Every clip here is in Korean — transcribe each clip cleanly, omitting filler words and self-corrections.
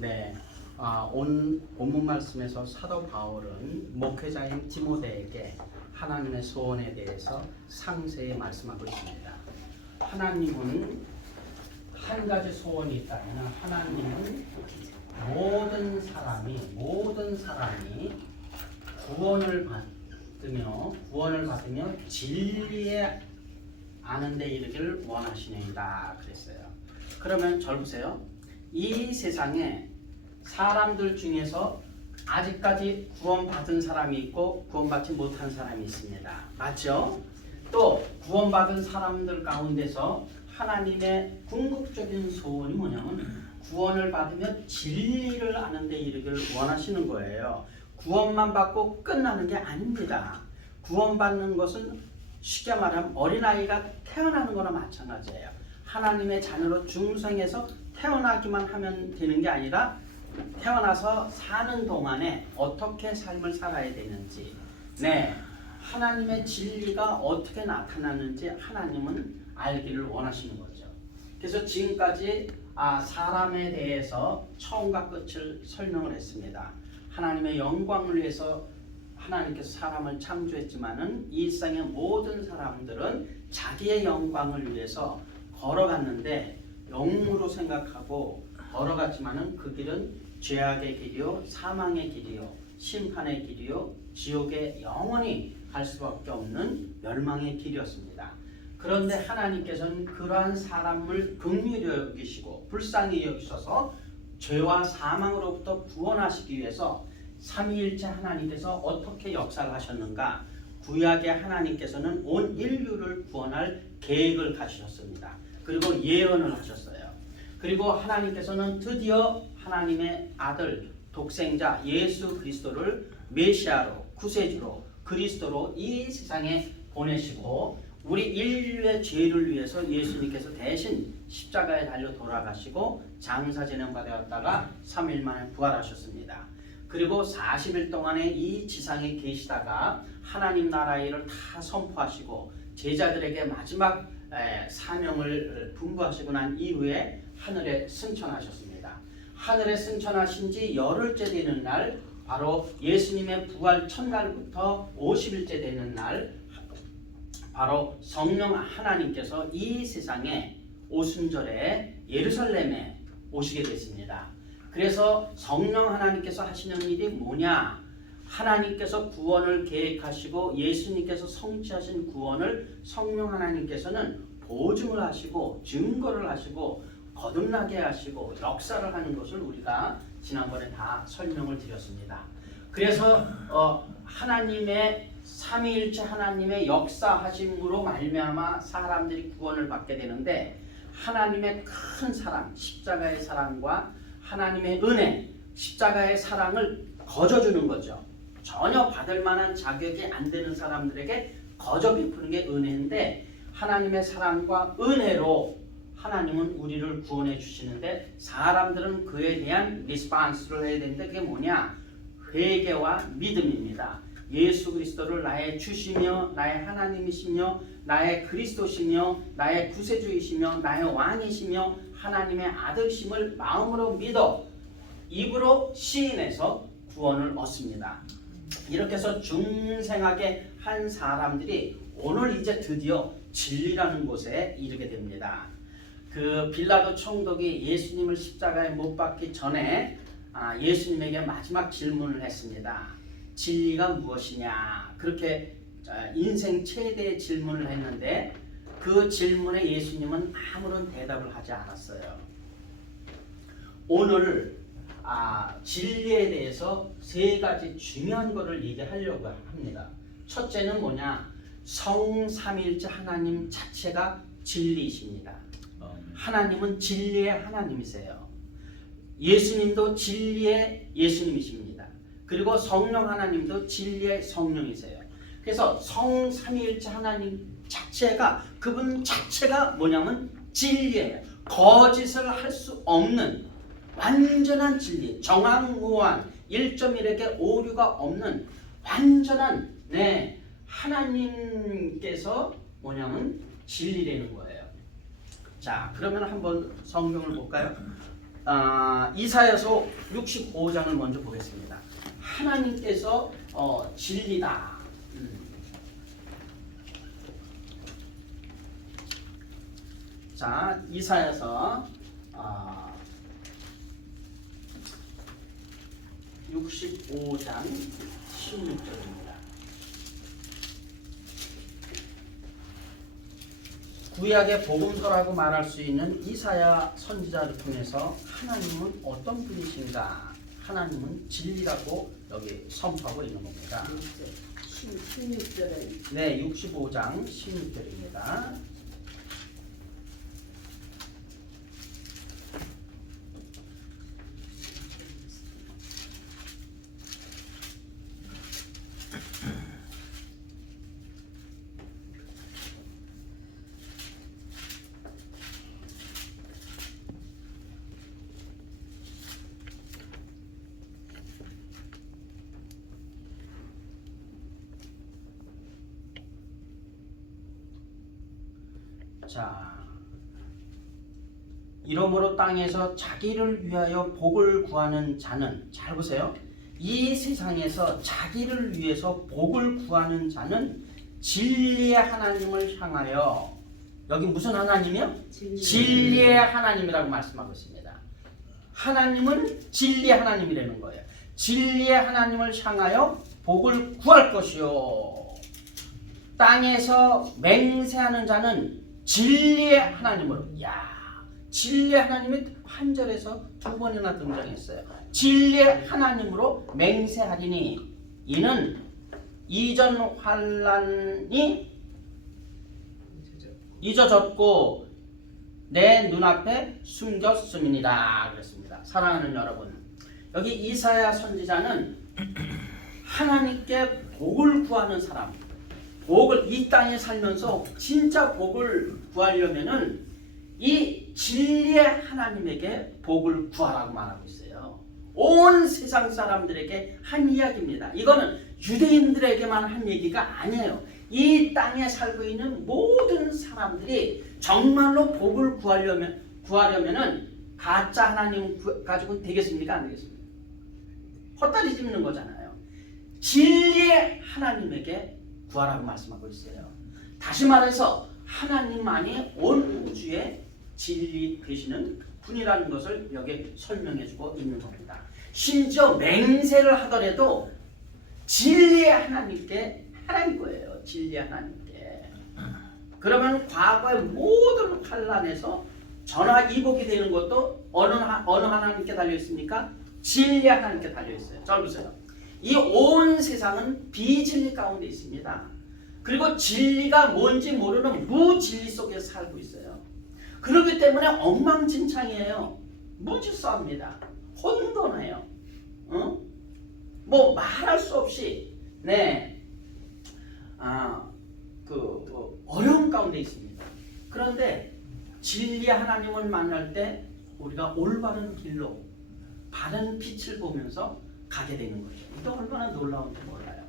네, 온 본문 말씀에서 사도 바울은 목회자인 디모데에게 하나님의 소원에 대해서 상세히 말씀하고 있습니다. 하나님은 한 가지 소원이 있다면 하나님은 모든 사람이 구원을 받으며 진리에 아는 데 이르기를 원하시느니라 그랬어요. 그러면 절 보세요. 이 세상에 사람들 중에서 아직까지 구원받은 사람이 있고 구원받지 못한 사람이 있습니다. 맞죠? 또 구원받은 사람들 가운데서 하나님의 궁극적인 소원이 뭐냐면 구원을 받으며 진리를 아는 데 이르기를 원하시는 거예요. 구원만 받고 끝나는 게 아닙니다. 구원받는 것은 쉽게 말하면 어린아이가 태어나는 거나 마찬가지예요. 하나님의 자녀로 중생해서 태어나기만 하면 되는 게 아니라 태어나서 사는 동안에 어떻게 삶을 살아야 되는지, 하나님의 진리가 어떻게 나타나는지 하나님은 알기를 원하시는 거죠. 그래서 지금까지 사람에 대해서 처음과 끝을 설명을 했습니다. 하나님의 영광을 위해서 하나님께서 사람을 창조했지만은 이 세상의 모든 사람들은 자기의 영광을 위해서 걸어갔는데 영으로 생각하고 걸어갔지만은 그 길은 죄악의 길이요, 사망의 길이요, 심판의 길이요, 지옥에 영원히 갈 수밖에 없는 멸망의 길이었습니다. 그런데 하나님께서는 그러한 사람을 긍휼히 여기시고 불쌍히 여기셔서 죄와 사망으로부터 구원하시기 위해서 삼위일체 하나님께서 어떻게 역사를 하셨는가? 구약의 하나님께서는 온 인류를 구원할 계획을 가지셨습니다. 그리고 예언을 하셨어요. 그리고 하나님께서는 드디어 하나님의 아들 독생자 예수 그리스도를 메시아로, 구세주로, 그리스도로 이 세상에 보내시고 우리 인류의 죄를 위해서 예수님께서 대신 십자가에 달려 돌아가시고 장사 지내가 되었다가 3일 만에 부활하셨습니다. 그리고 40일 동안에 이 지상에 계시다가 하나님 나라의 일을 다 선포하시고 제자들에게 마지막 사명을 분부하시고 난 이후에 하늘에 승천하셨습니다. 하늘에 승천하신 지 열흘째 되는 날, 바로 예수님의 부활 첫날부터 50일째 되는 날, 바로 성령 하나님께서 이 세상에 오순절에 예루살렘에 오시게 됐습니다. 그래서 성령 하나님께서 하시는 일이 뭐냐? 하나님께서 구원을 계획하시고 예수님께서 성취하신 구원을 성령 하나님께서는 보증을 하시고 증거를 하시고 거듭나게 하시고 역사를 하는 것을 우리가 지난번에 다 설명을 드렸습니다. 그래서 하나님의 삼위일체 하나님의 역사하심으로 말미암아 사람들이 구원을 받게 되는데, 하나님의 큰 사랑, 십자가의 사랑과 하나님의 은혜, 십자가의 사랑을 거저주는 거죠. 전혀 받을 만한 자격이 안 되는 사람들에게 거저 베푸는 게 은혜인데, 하나님의 사랑과 은혜로 하나님은 우리를 구원해 주시는데 사람들은 그에 대한 리스폰스를 해야 되는데 그게 뭐냐? 회개와 믿음입니다. 예수 그리스도를 나의 주시며 나의 하나님이시며 나의 그리스도시며 나의 구세주이시며 나의 왕이시며 하나님의 아들심을 마음으로 믿어 입으로 시인해서 구원을 얻습니다. 이렇게 해서 중생하게 한 사람들이 오늘 이제 드디어 진리라는 곳에 이르게 됩니다. 그 빌라도 총독이 예수님을 십자가에 못 박기 전에 예수님에게 마지막 질문을 했습니다. 진리가 무엇이냐? 그렇게 인생 최대의 질문을 했는데 그 질문에 예수님은 아무런 대답을 하지 않았어요. 오늘 진리에 대해서 세 가지 중요한 것을 얘기하려고 합니다. 첫째는 뭐냐? 성삼위일체 하나님 자체가 진리이십니다. 하나님은 진리의 하나님이세요. 예수님도 진리의 예수님이십니다. 그리고 성령 하나님도 진리의 성령이세요. 그래서 성삼위일체 하나님 자체가, 그분 자체가 뭐냐면 진리예요. 거짓을 할 수 없는 완전한 진리, 정황무한 1.1에게 오류가 없는 완전한 하나님께서 뭐냐면 진리라는 거예요. 자, 그러면 한번 성경을 볼까요? 이사야서 65장을 먼저 보겠습니다. 하나님께서 진리다. 자, 이사야서 65장 16절입니다. 구약의 복음서라고 말할 수 있는 이사야 선지자를 통해서 하나님은 어떤 분이신가? 하나님은 진리라고 여기 선포하고 있는 겁니다. 16절에 네, 65장 16절입니다. 자, 이러므로 땅에서 자기를 위하여 복을 구하는 자는, 잘 보세요. 이 세상에서 자기를 위해서 복을 구하는 자는 진리의 하나님을 향하여, 여기 무슨 하나님이요? 진리의 하나님이라고 말씀하고 있습니다. 하나님은 진리의 하나님이라는 거예요. 진리의 하나님을 향하여 복을 구할 것이요. 땅에서 맹세하는 자는 진리의 하나님으로. 야, 진리의 하나님이 한 절에서 두 번이나 등장했어요. 진리의 하나님으로 맹세하리니 이는 이전 환난이 잊어졌고 내 눈앞에 숨겼음이니라 그랬습니다. 사랑하는 여러분, 여기 이사야 선지자는 하나님께 복을 구하는 사람, 복을 이 땅에 살면서 진짜 복을 구하려면은 이 진리의 하나님에게 복을 구하라고 말하고 있어요. 온 세상 사람들에게 한 이야기입니다. 이거는 유대인들에게만 한 얘기가 아니에요. 이 땅에 살고 있는 모든 사람들이 정말로 복을 구하려면은 가짜 하나님 가지고는 되겠습니까? 안 되겠습니까? 헛다리 짚는 거잖아요. 진리의 하나님에게 구하라고 말씀하고 있어요. 다시 말해서 하나님만이 온 우주의 진리 되시는 분이라는 것을 여기 설명해주고 있는 겁니다. 심지어 맹세를 하더라도 진리의 하나님께 하라는 거예요. 진리의 하나님께. 그러면 과거의 모든 환난에서 전화위복이 되는 것도 어느 하나님께 달려 있습니까? 진리의 하나님께 달려 있어요. 잘 보세요. 이 온 세상은 비진리 가운데 있습니다. 그리고 진리가 뭔지 모르는 무진리 속에 살고 있어요. 그렇기 때문에 엉망진창이에요. 무질서합니다. 혼돈해요. 뭐 말할 수 없이 어려운 가운데 있습니다. 그런데 진리의 하나님을 만날 때 우리가 올바른 길로 바른 빛을 보면서 가게 되는 거죠. 이게 얼마나 놀라운지 몰라요.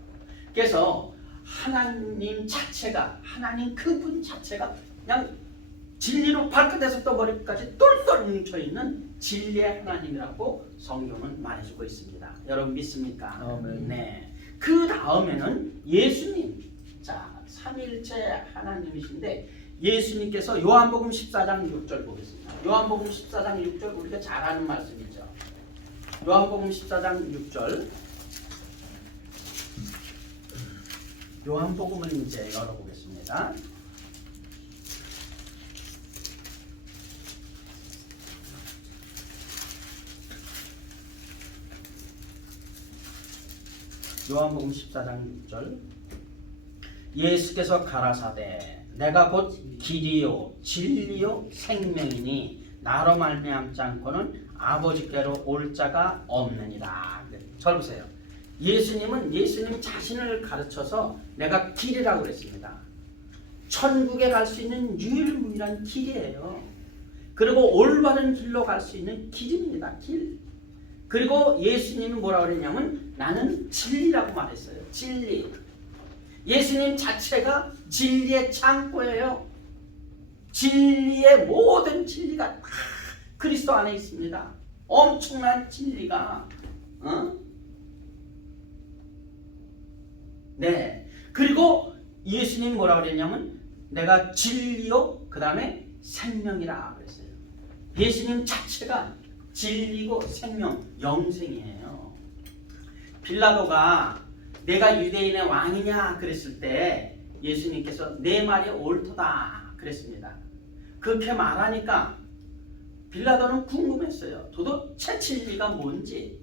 그래서 하나님 자체가, 하나님 그분 자체가 그냥 진리로 발끝에서부터 머리까지 똘똘 뭉쳐있는 진리의 하나님이라고 성경은 말해주고 있습니다. 여러분 믿습니까? 아멘. 네. 그 다음에는 예수님. 자, 삼위일체 하나님이신데 예수님께서 요한복음 14장 6절 보겠습니다. 요한복음 14장 6절 우리가 잘 아는 말씀이죠. 요한복음 14장 6절. 요한복음을 이제 열어보겠습니다. 요한복음 14장 6절. 예수께서 가라사대 내가 곧 길이요 진리요 생명이니 나로 말미암지 않고는 아버지께로 올 자가 없느니라. 잘 보세요. 예수님 자신을 가르쳐서 내가 길이라고 그랬습니다. 천국에 갈 수 있는 유일무이한 길이에요. 그리고 올바른 길로 갈 수 있는 길입니다. 길. 그리고 예수님이 뭐라고 그랬냐면 나는 진리라고 말했어요. 진리. 예수님 자체가 진리의 창고예요. 진리의 모든 진리가 다 그리스도 안에 있습니다. 엄청난 진리가 네. 그리고 예수님 뭐라 그랬냐면 내가 진리요 그 다음에 생명이라 그랬어요. 예수님 자체가 진리고 생명, 영생이에요. 빌라도가 내가 유대인의 왕이냐 그랬을 때 예수님께서 내 말이 옳도다 그랬습니다. 그렇게 말하니까 빌라도는 궁금했어요. 도대체 진리가 뭔지.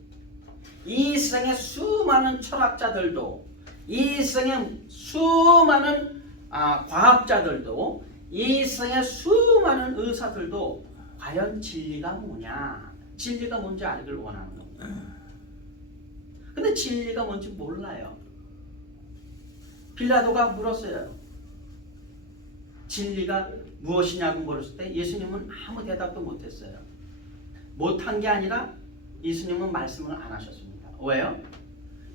이 세상의 수많은 철학자들도 이 세상의 수많은 과학자들도 이 세상의 수많은 의사들도 과연 진리가 뭐냐, 진리가 뭔지 알기를 원하는 겁니다. 근데 진리가 뭔지 몰라요. 빌라도가 물었어요. 진리가 무엇이냐고 물었을 때 예수님은 아무 대답도 못했어요. 못한 게 아니라 예수님은 말씀을 안 하셨습니다. 왜요?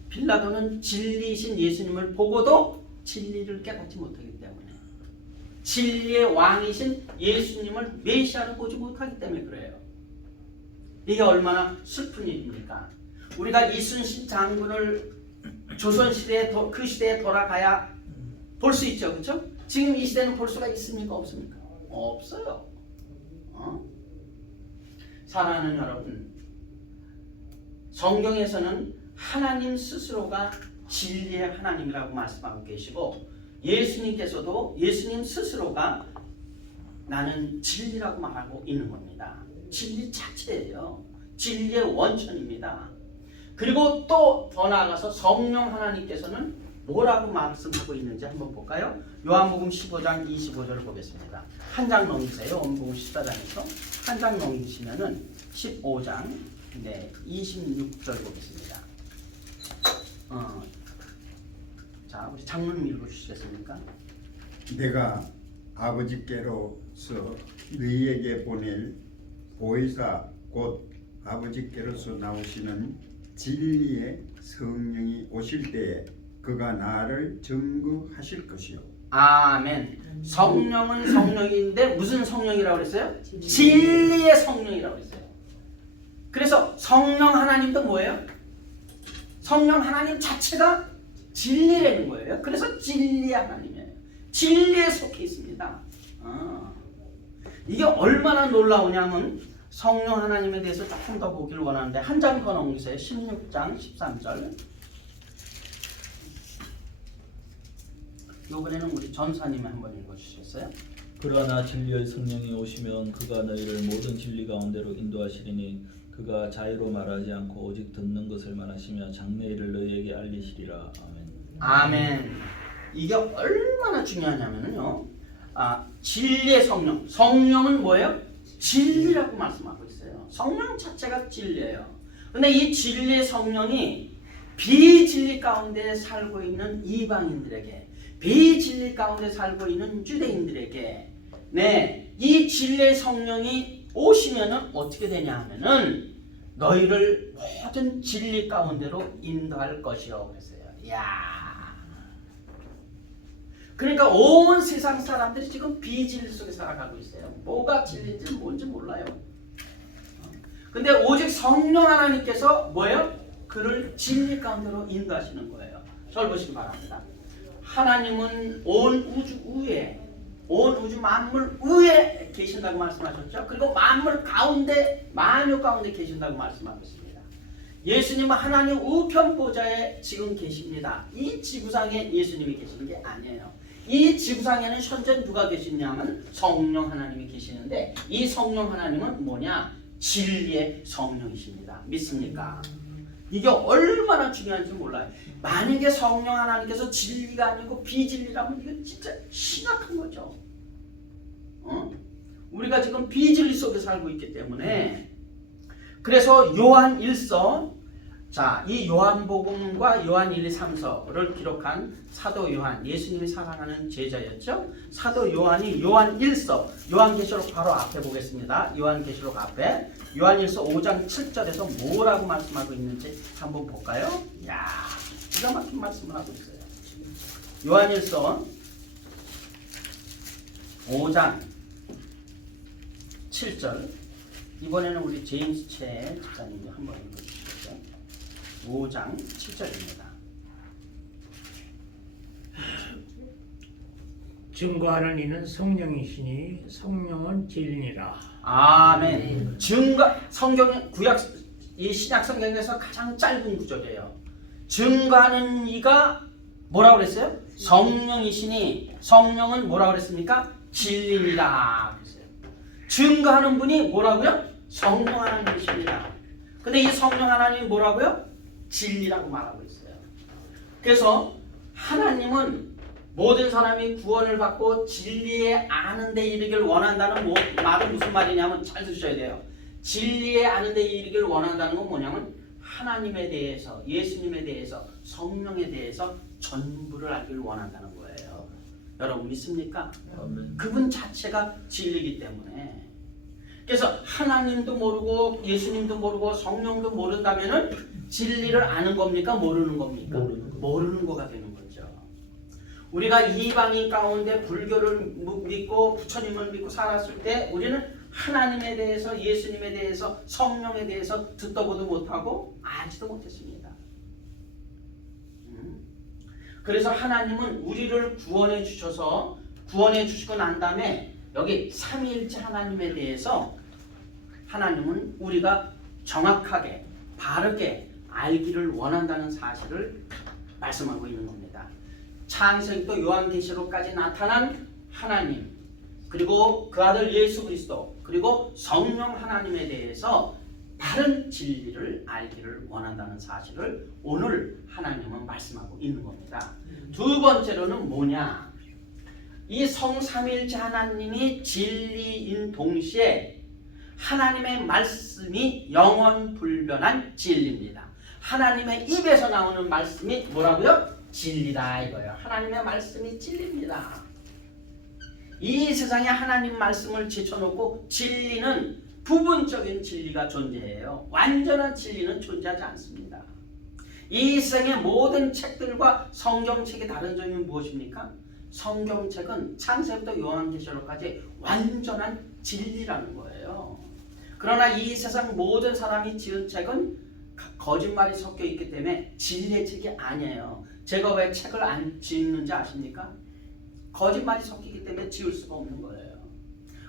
빌라도는 진리이신 예수님을 보고도 진리를 깨닫지 못하기 때문에, 진리의 왕이신 예수님을 메시아를 보지 못하기 때문에 그래요. 이게 얼마나 슬픈 일입니까? 우리가 이순신 장군을 조선시대에 그 시대에 돌아가야 볼 수 있죠. 그렇죠? 지금 이 시대는 볼 수가 있습니까? 없습니까? 없어요. 사랑하는 여러분, 성경에서는 하나님 스스로가 진리의 하나님이라고 말씀하고 계시고 예수님께서도 예수님 스스로가 나는 진리라고 말하고 있는 겁니다. 진리 자체예요. 진리의 원천입니다. 그리고 또 더 나아가서 성령 하나님께서는 뭐라고 말씀하고 있는지 한번 볼까요? 요한복음 15장 25절을 보겠습니다. 한 장 넘기세요. 요한복음 14장에서 한 장 넘기시면은 15장 26절 보겠습니다. 자, 우리 장로님 읽어주시겠습니까? 내가 아버지께로서 너희에게 보낼 보혜사 곧 아버지께로서 나오시는 진리의 성령이 오실 때에 그가 나를 증거하실 것이요. 아멘. 성령은 성령인데 무슨 성령이라고 그랬어요? 진리의 성령이라고 그랬어요. 그래서 성령 하나님도 뭐예요? 성령 하나님 자체가 진리라는 거예요. 그래서 진리의 하나님이에요. 진리에 속해 있습니다. 이게 얼마나 놀라우냐면 성령 하나님에 대해서 조금 더 보기를 원하는데 한 장 더 넘기세요. 16장 13절. 이번에는 우리 전사님이 한번 읽어주시겠어요? 그러나 진리의 성령이 오시면 그가 너희를 모든 진리 가운데로 인도하시리니 그가 자유로 말하지 않고 오직 듣는 것을 말하시며 장래일을 너희에게 알리시리라. 아멘. 아멘. 이게 얼마나 중요하냐면요. 진리의 성령. 성령은 뭐예요? 진리라고 말씀하고 있어요. 성령 자체가 진리예요. 근데 이 진리의 성령이 비진리 가운데 살고 있는 이방인들에게, 비진리 가운데 살고 있는 유대인들에게, 이 진리의 성령이 오시면은 어떻게 되냐 하면은 너희를 모든 진리 가운데로 인도할 것이요 그랬어요. 이야. 그러니까 온 세상 사람들이 지금 비진리 속에 살아가고 있어요. 뭐가 진리인지 뭔지 몰라요. 근데 오직 성령 하나님께서 뭐예요? 그를 진리 가운데로 인도하시는 거예요. 저를 보시기 바랍니다. 하나님은 온 우주 위에, 온 우주 만물 위에 계신다고 말씀하셨죠. 그리고 만물 가운데, 만유 가운데 계신다고 말씀하고 있습니다. 예수님은 하나님 우편 보좌에 지금 계십니다. 이 지구상에 예수님이 계시는 게 아니에요. 이 지구상에는 현재 누가 계시냐면 성령 하나님이 계시는데 이 성령 하나님은 뭐냐? 진리의 성령이십니다. 믿습니까? 이게 얼마나 중요한지 몰라요. 만약에 성령 하나님께서 진리가 아니고 비진리라면 이거 진짜 심각한 거죠. 우리가 지금 비진리 속에 살고 있기 때문에. 그래서 요한 1서, 자, 이 요한복음과 요한 1, 2, 3서를 기록한 사도 요한, 예수님이 사랑하는 제자였죠. 사도 요한이 요한 1서, 요한계시록 바로 앞에 보겠습니다. 요한계시록 앞에 요한 1서 5장 7절에서 뭐라고 말씀하고 있는지 한번 볼까요? 이야, 기가 막힌 말씀을 하고 있어요. 요한 1서 5장 7절 이번에는 우리 제임스 채 집사님이 한번 읽어주시겠어요? 5장 7절입니다. 증거하는 이는 성령이시니 성령은 진리라. 아멘. 증거 성경 구약 이 신약 성경에서 가장 짧은 구절이에요. 증거하는 이가 뭐라고 그랬어요? 성령이시니 성령은 뭐라고 그랬습니까? 진리입니다. 그랬어요. 증거하는 분이 뭐라고요? 성령 하나님이십니다. 근데 이 성령 하나님이 뭐라고요? 진리라고 말하고 있어요. 그래서 하나님은 모든 사람이 구원을 받고 진리에 아는 데 이르기를 원한다는 말은 무슨 말이냐면 잘 들으셔야 돼요. 진리에 아는 데 이르기를 원한다는 건 뭐냐면 하나님에 대해서, 예수님에 대해서, 성령에 대해서 전부를 알기를 원한다는 거예요. 여러분 믿습니까? 아멘. 그분 자체가 진리이기 때문에. 그래서 하나님도 모르고 예수님도 모르고 성령도 모른다면은 진리를 아는 겁니까? 모르는 겁니까? 모르는 거가 되는 거죠. 우리가 이방인 가운데 불교를 믿고 부처님을 믿고 살았을 때 우리는 하나님에 대해서, 예수님에 대해서, 성령에 대해서 듣도 보도 못하고 알지도 못했습니다. 그래서 하나님은 우리를 구원해 주셔서 구원해 주시고 난 다음에 여기 삼위일체 하나님에 대해서 하나님은 우리가 정확하게 바르게 알기를 원한다는 사실을 말씀하고 있는 겁니다. 창세기부터 요한계시록까지 나타난 하나님, 그리고 그 아들 예수 그리스도, 그리고 성령 하나님에 대해서 바른 진리를 알기를 원한다는 사실을 오늘 하나님은 말씀하고 있는 겁니다. 두 번째로는 뭐냐? 이 성삼일체 하나님이 진리인 동시에 하나님의 말씀이 영원불변한 진리입니다. 하나님의 입에서 나오는 말씀이 뭐라고요? 진리다 이거예요. 하나님의 말씀이 진리입니다. 이 세상에 하나님 말씀을 제쳐놓고 진리는 부분적인 진리가 존재해요. 완전한 진리는 존재하지 않습니다. 이 세상의 모든 책들과 성경책의 다른 점이 무엇입니까? 성경책은 창세부터 요한계시록까지 완전한 진리라는 거예요. 그러나 이 세상 모든 사람이 지은 책은 거짓말이 섞여 있기 때문에 진리의 책이 아니에요. 제가 왜 책을 안 짓는지 아십니까? 거짓말이 섞이기 때문에 지을 수가 없는 거예요.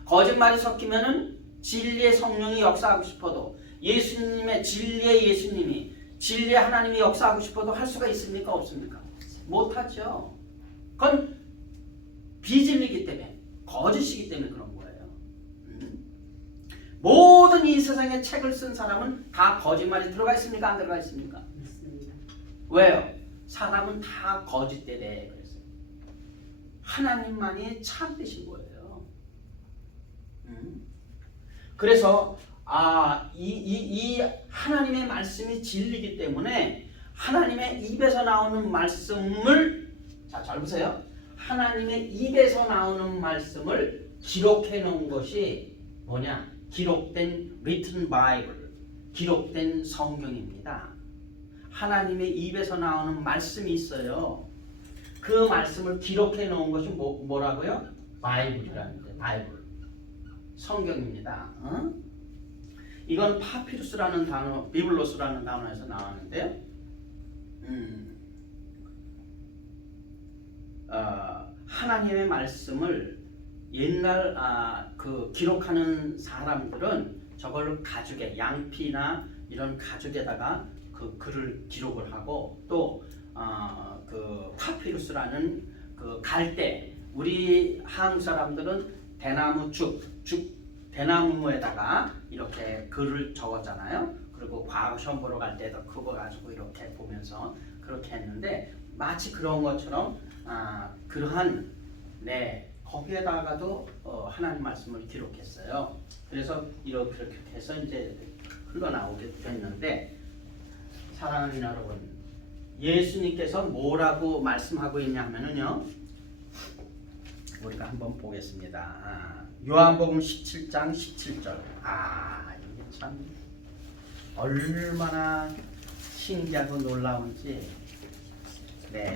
거짓말이 섞이면은 진리의 성령이 역사하고 싶어도 예수님의 진리의 예수님이 진리의 하나님이 역사하고 싶어도 할 수가 있습니까? 없습니까? 못하죠. 그건 비진리이기 때문에 거짓이기 때문에 그런 거예요. 모든 이 세상에 책을 쓴 사람은 다 거짓말이 들어가 있습니까? 안 들어가 있습니까? 있습니다. 왜요? 사람은 다 거짓되래 그랬어요. 하나님만이 참되신 거예요. 그래서 이 하나님의 말씀이 진리이기 때문에 하나님의 입에서 나오는 말씀을 잘 보세요. 하나님의 입에서 나오는 말씀을 기록해 놓은 것이 뭐냐? 기록된 written Bible, 기록된 성경입니다. 하나님의 입에서 나오는 말씀이 있어요. 그 말씀을 기록해 놓은 것이 뭐라고요? 바이블이라는 거예요. 바이블. 성경입니다. 이건 파피루스라는 단어, 비블로스라는 단어에서 나왔는데요. 하나님의 말씀을 옛날 그 기록하는 사람들은 저걸로 가죽에 양피나 이런 가죽에다가 그 글을 기록을 하고 또 그 파피루스라는 그 갈대, 우리 한국 사람들은 대나무 대나무에다가 이렇게 글을 적었잖아요. 그리고 과거 시험 보러 갈 때도 그거 가지고 이렇게 보면서 그렇게 했는데 마치 그런 것처럼 그러한 거기에다가도 하나님 말씀을 기록했어요. 그래서 이렇게 해서 이제 흘러나오게 됐는데, 사랑하는 여러분, 예수님께서 뭐라고 말씀하고 있냐면요, 우리가 한번 보겠습니다. 요한복음 17장 17절. 이게 참 얼마나 신기하고 놀라운지.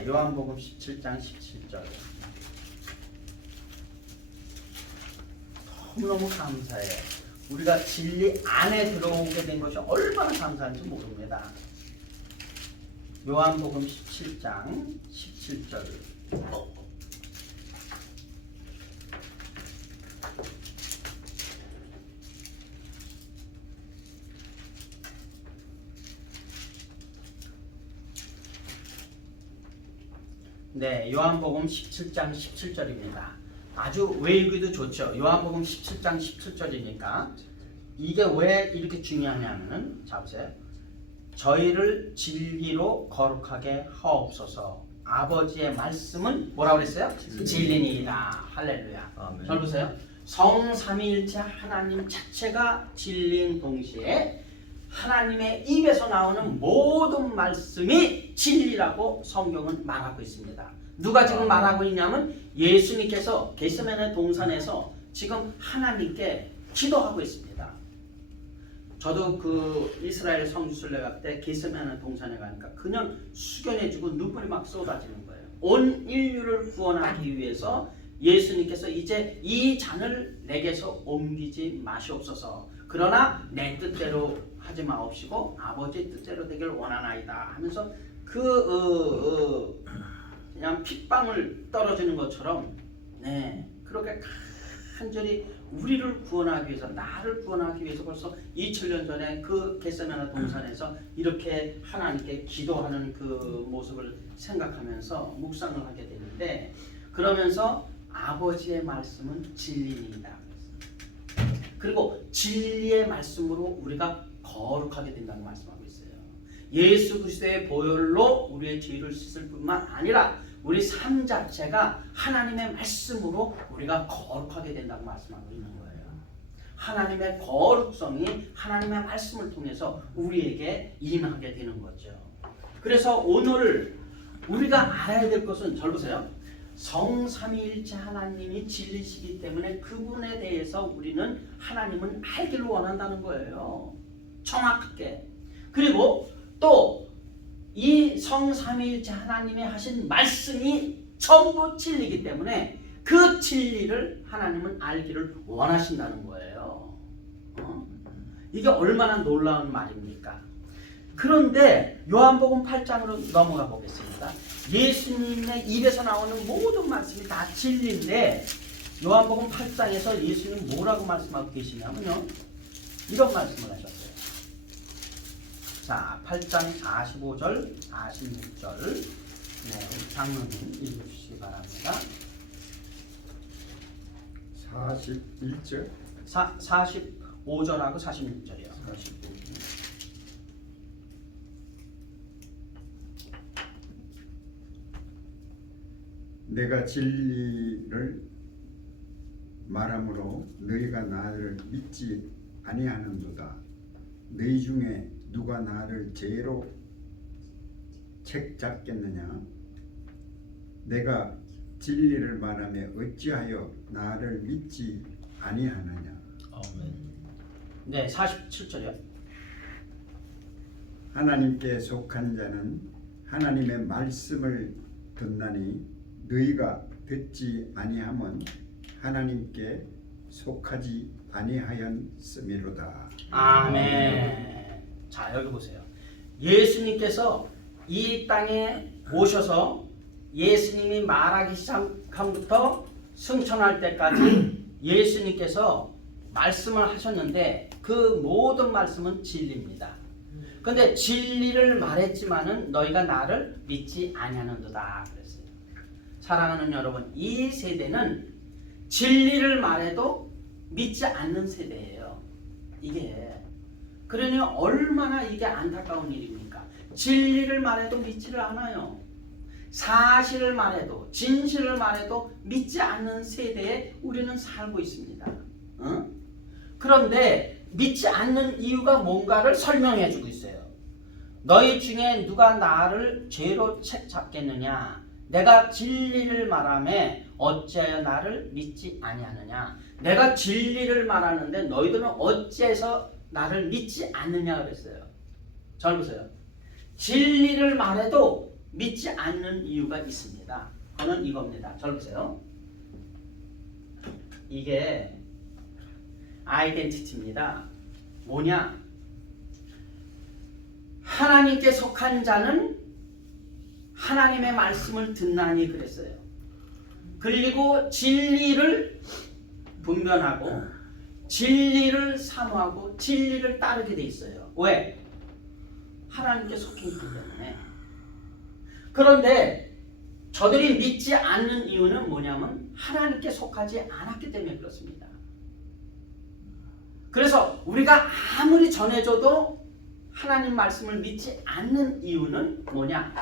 요한복음 17장 17절. 너무너무 감사해요. 우리가 진리 안에 들어오게 된 것이 얼마나 감사한지 모릅니다. 요한복음 17장 17절. 네, 요한복음 17장 17절입니다. 아주 외우기도 좋죠. 요한복음 17장 17절이니까 이게 왜 이렇게 중요하냐면은 자 보세요. 저희를 진리로 거룩하게 하옵소서. 아버지의 말씀은 뭐라고 그랬어요? 진리니이다. 할렐루야. 아멘. 잘 보세요. 성삼위일체 하나님 자체가 진리인 동시에 하나님의 입에서 나오는 모든 말씀이 진리라고 성경은 말하고 있습니다. 누가 지금 말하고 있냐면 예수님께서 겟세마네 동산에서 지금 하나님께 기도하고 있습니다. 저도 그 이스라엘 성지순례 갈 때 겟세마네 동산에 가니까 그냥 숙연해지고 눈물이 막 쏟아지는 거예요. 온 인류를 구원하기 위해서 예수님께서 이제 이 잔을 내게서 옮기지 마시옵소서. 그러나 내 뜻대로 하지 마옵시고 아버지의 뜻대로 되길 원하나이다 하면서 그냥 핏방울 떨어지는 것처럼 네 그렇게 간절히 우리를 구원하기 위해서 나를 구원하기 위해서 벌써 2000년 전에 그 겟세마네 동산에서 이렇게 하나님께 기도하는 그 모습을 생각하면서 묵상을 하게 되는데 그러면서 아버지의 말씀은 진리입니다. 그리고 진리의 말씀으로 우리가 거룩하게 된다는 말씀하고 있어요. 예수 그리스도의 보혈로 우리의 죄를 씻을 뿐만 아니라 우리 삶 자체가 하나님의 말씀으로 우리가 거룩하게 된다고 말씀하고 있는 거예요. 하나님의 거룩성이 하나님의 말씀을 통해서 우리에게 임하게 되는 거죠. 그래서 오늘 우리가 알아야 될 것은 잘 보세요. 성삼위일체 하나님이 진리시기 때문에 그분에 대해서 우리는 하나님은 알기를 원한다는 거예요. 정확하게. 그리고 또 이 성삼위일체 하나님이 하신 말씀이 전부 진리이기 때문에 그 진리를 하나님은 알기를 원하신다는 거예요. 이게 얼마나 놀라운 말입니까? 그런데 요한복음 8장으로 넘어가 보겠습니다. 예수님의 입에서 나오는 모든 말씀이 다 진리인데 요한복음 8장에서 예수님 뭐라고 말씀하고 계시냐면요. 이런 말씀을 하셨어요. 자, 8장 45절, 46절 네, 장로님 읽어주시기 바랍니다. 41절 45절하고 46절이요. 내가 진리를 말함으로 너희가 나를 믿지 아니하는도다. 너희 중에 누가 나를 죄로 책잡겠느냐? 내가 진리를 말하며 어찌하여 나를 믿지 아니하느냐? 아멘. 네, 47절이요. 하나님께 속한 자는 하나님의 말씀을 듣나니 너희가 듣지 아니함은 하나님께 속하지 아니하였음이로다. 아멘. 자, 여기 보세요. 예수님께서 이 땅에 오셔서 예수님이 말하기 시작함부터 승천할 때까지 예수님께서 말씀을 하셨는데 그 모든 말씀은 진리입니다. 근데 진리를 말했지만은 너희가 나를 믿지 아니하는도다 그랬어요. 사랑하는 여러분, 이 세대는 진리를 말해도 믿지 않는 세대예요. 이게 그러니 얼마나 이게 안타까운 일입니까? 진리를 말해도 믿지를 않아요. 사실을 말해도 진실을 말해도 믿지 않는 세대에 우리는 살고 있습니다. 그런데 믿지 않는 이유가 뭔가를 설명해 주고 있어요. 너희 중에 누가 나를 죄로 책잡겠느냐? 내가 진리를 말하며 어찌하여 나를 믿지 아니하느냐? 내가 진리를 말하는데 너희들은 어찌해서 나를 믿지 않느냐 그랬어요. 잘 보세요. 진리를 말해도 믿지 않는 이유가 있습니다. 그거는 이겁니다. 잘 보세요. 이게 아이덴티티입니다. 뭐냐? 하나님께 속한 자는 하나님의 말씀을 듣나니 그랬어요. 그리고 진리를 분별하고 진리를 사모하고 진리를 따르게 돼 있어요. 왜? 하나님께 속해 있기 때문에. 그런데 저들이 믿지 않는 이유는 뭐냐면 하나님께 속하지 않았기 때문에 그렇습니다. 그래서 우리가 아무리 전해줘도 하나님 말씀을 믿지 않는 이유는 뭐냐?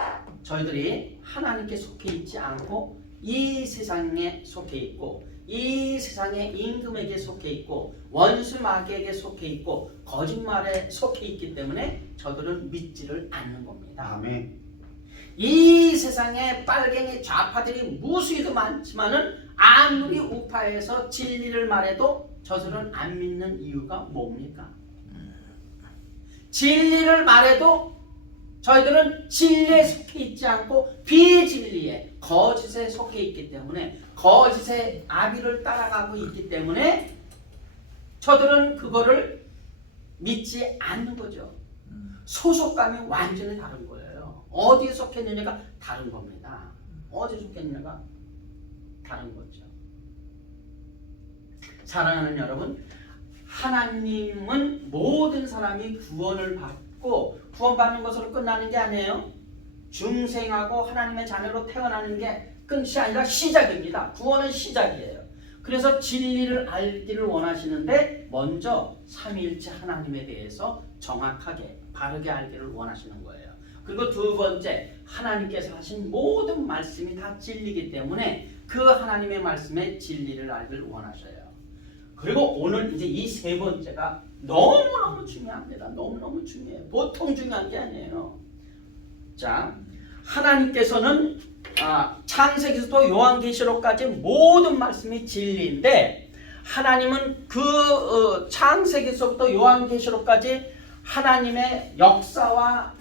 저희들이 하나님께 속해 있지 않고 이 세상에 속해 있고 이 세상의 임금에게 속해 있고 원수 마귀에게 속해 있고 거짓말에 속해 있기 때문에 저들은 믿지를 않는 겁니다. 아멘. 이 세상에 빨갱이 좌파들이 무수히도 많지만은 아무리 우파에서 진리를 말해도 저들은 안 믿는 이유가 뭡니까? 진리를 말해도 저희들은 진리에 속해 있지 않고 비진리에 거짓에 속해 있기 때문에 거짓의 아비를 따라가고 있기 때문에 저들은 그거를 믿지 않는 거죠. 소속감이 완전히 다른 거예요. 어디에 속했느냐가 다른 겁니다. 어디에 속했느냐가 다른 거죠. 사랑하는 여러분, 하나님은 모든 사람이 구원을 받고 구원받는 것으로 끝나는 게 아니에요. 중생하고 하나님의 자녀로 태어나는 게 끝이 아니라 시작입니다. 구원은 시작이에요. 그래서 진리를 알기를 원하시는데 먼저 삼위일체 하나님에 대해서 정확하게 바르게 알기를 원하시는 거예요. 그리고 두 번째, 하나님께서 하신 모든 말씀이 다 진리이기 때문에 그 하나님의 말씀의 진리를 알기를 원하셔요. 그리고 오늘 이제 이 세 번째가 너무너무 중요합니다. 너무너무 중요해요. 보통 중요한 게 아니에요. 자, 하나님께서는 창세기부터 요한계시록까지 모든 말씀이 진리인데 하나님은 그 창세기서부터 요한계시록까지 하나님의 역사와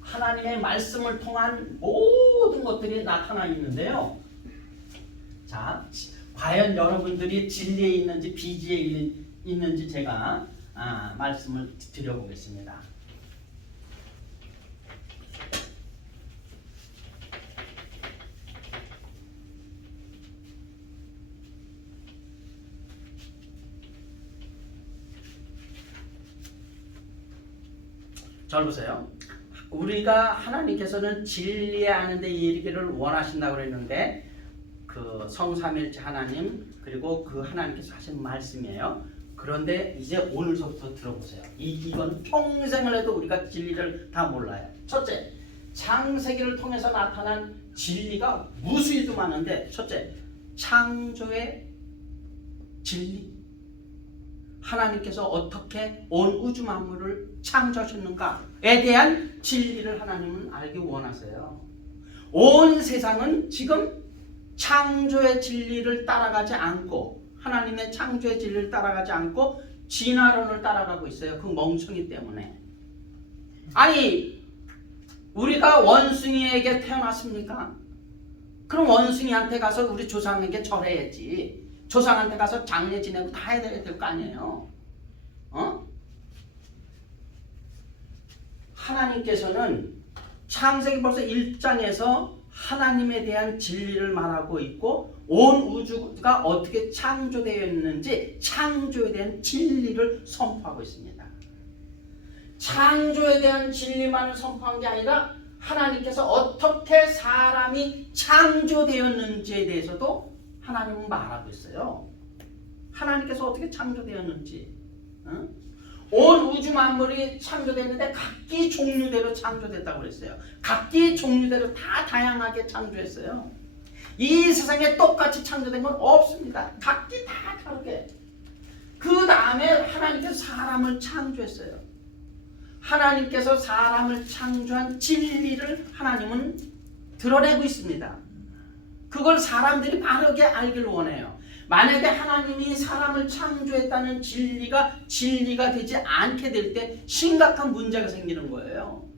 하나님의 말씀을 통한 모든 것들이 나타나 있는데요. 자, 과연 여러분들이 진리에 있는지 비지에 있는지 제가 말씀을 드려보겠습니다. 잘 보세요. 우리가 하나님께서는 진리에 아는데 이르기를 원하신다고 그랬는데 그 성삼일체 하나님 그리고 그 하나님께서 하신 말씀이에요. 그런데 이제 오늘서부터 들어보세요. 이건 평생을 해도 우리가 진리를 다 몰라요. 첫째, 창세기를 통해서 나타난 진리가 무수히도 많은데 첫째, 창조의 진리. 하나님께서 어떻게 온 우주 만물을 창조하셨는가에 대한 진리를 하나님은 알기 원하세요. 온 세상은 지금 창조의 진리를 따라가지 않고 하나님의 창조의 진리를 따라가지 않고 진화론을 따라가고 있어요. 그 멍청이 때문에. 아니, 우리가 원숭이에게 태어났습니까? 그럼 원숭이한테 가서 우리 조상에게 절해야지. 조상한테 가서 장례 지내고 다 해야 될 거 아니에요. 하나님께서는 창세기 벌써 1장에서 하나님에 대한 진리를 말하고 있고 온 우주가 어떻게 창조되었는지 창조에 대한 진리를 선포하고 있습니다. 창조에 대한 진리만을 선포한 게 아니라 하나님께서 어떻게 사람이 창조되었는지에 대해서도 하나님은 말하고 있어요. 하나님께서 어떻게 창조되었는지. 온 우주 만물이 창조됐는데 각기 종류대로 창조됐다고 그랬어요. 각기 종류대로 다 다양하게 창조했어요. 이 세상에 똑같이 창조된 건 없습니다. 각기 다 다르게. 그 다음에 하나님께서 사람을 창조했어요. 하나님께서 사람을 창조한 진리를 하나님은 드러내고 있습니다. 그걸 사람들이 바르게 알기를 원해요. 만약에 하나님이 사람을 창조했다는 진리가 되지 않게 될 때 심각한 문제가 생기는 거예요.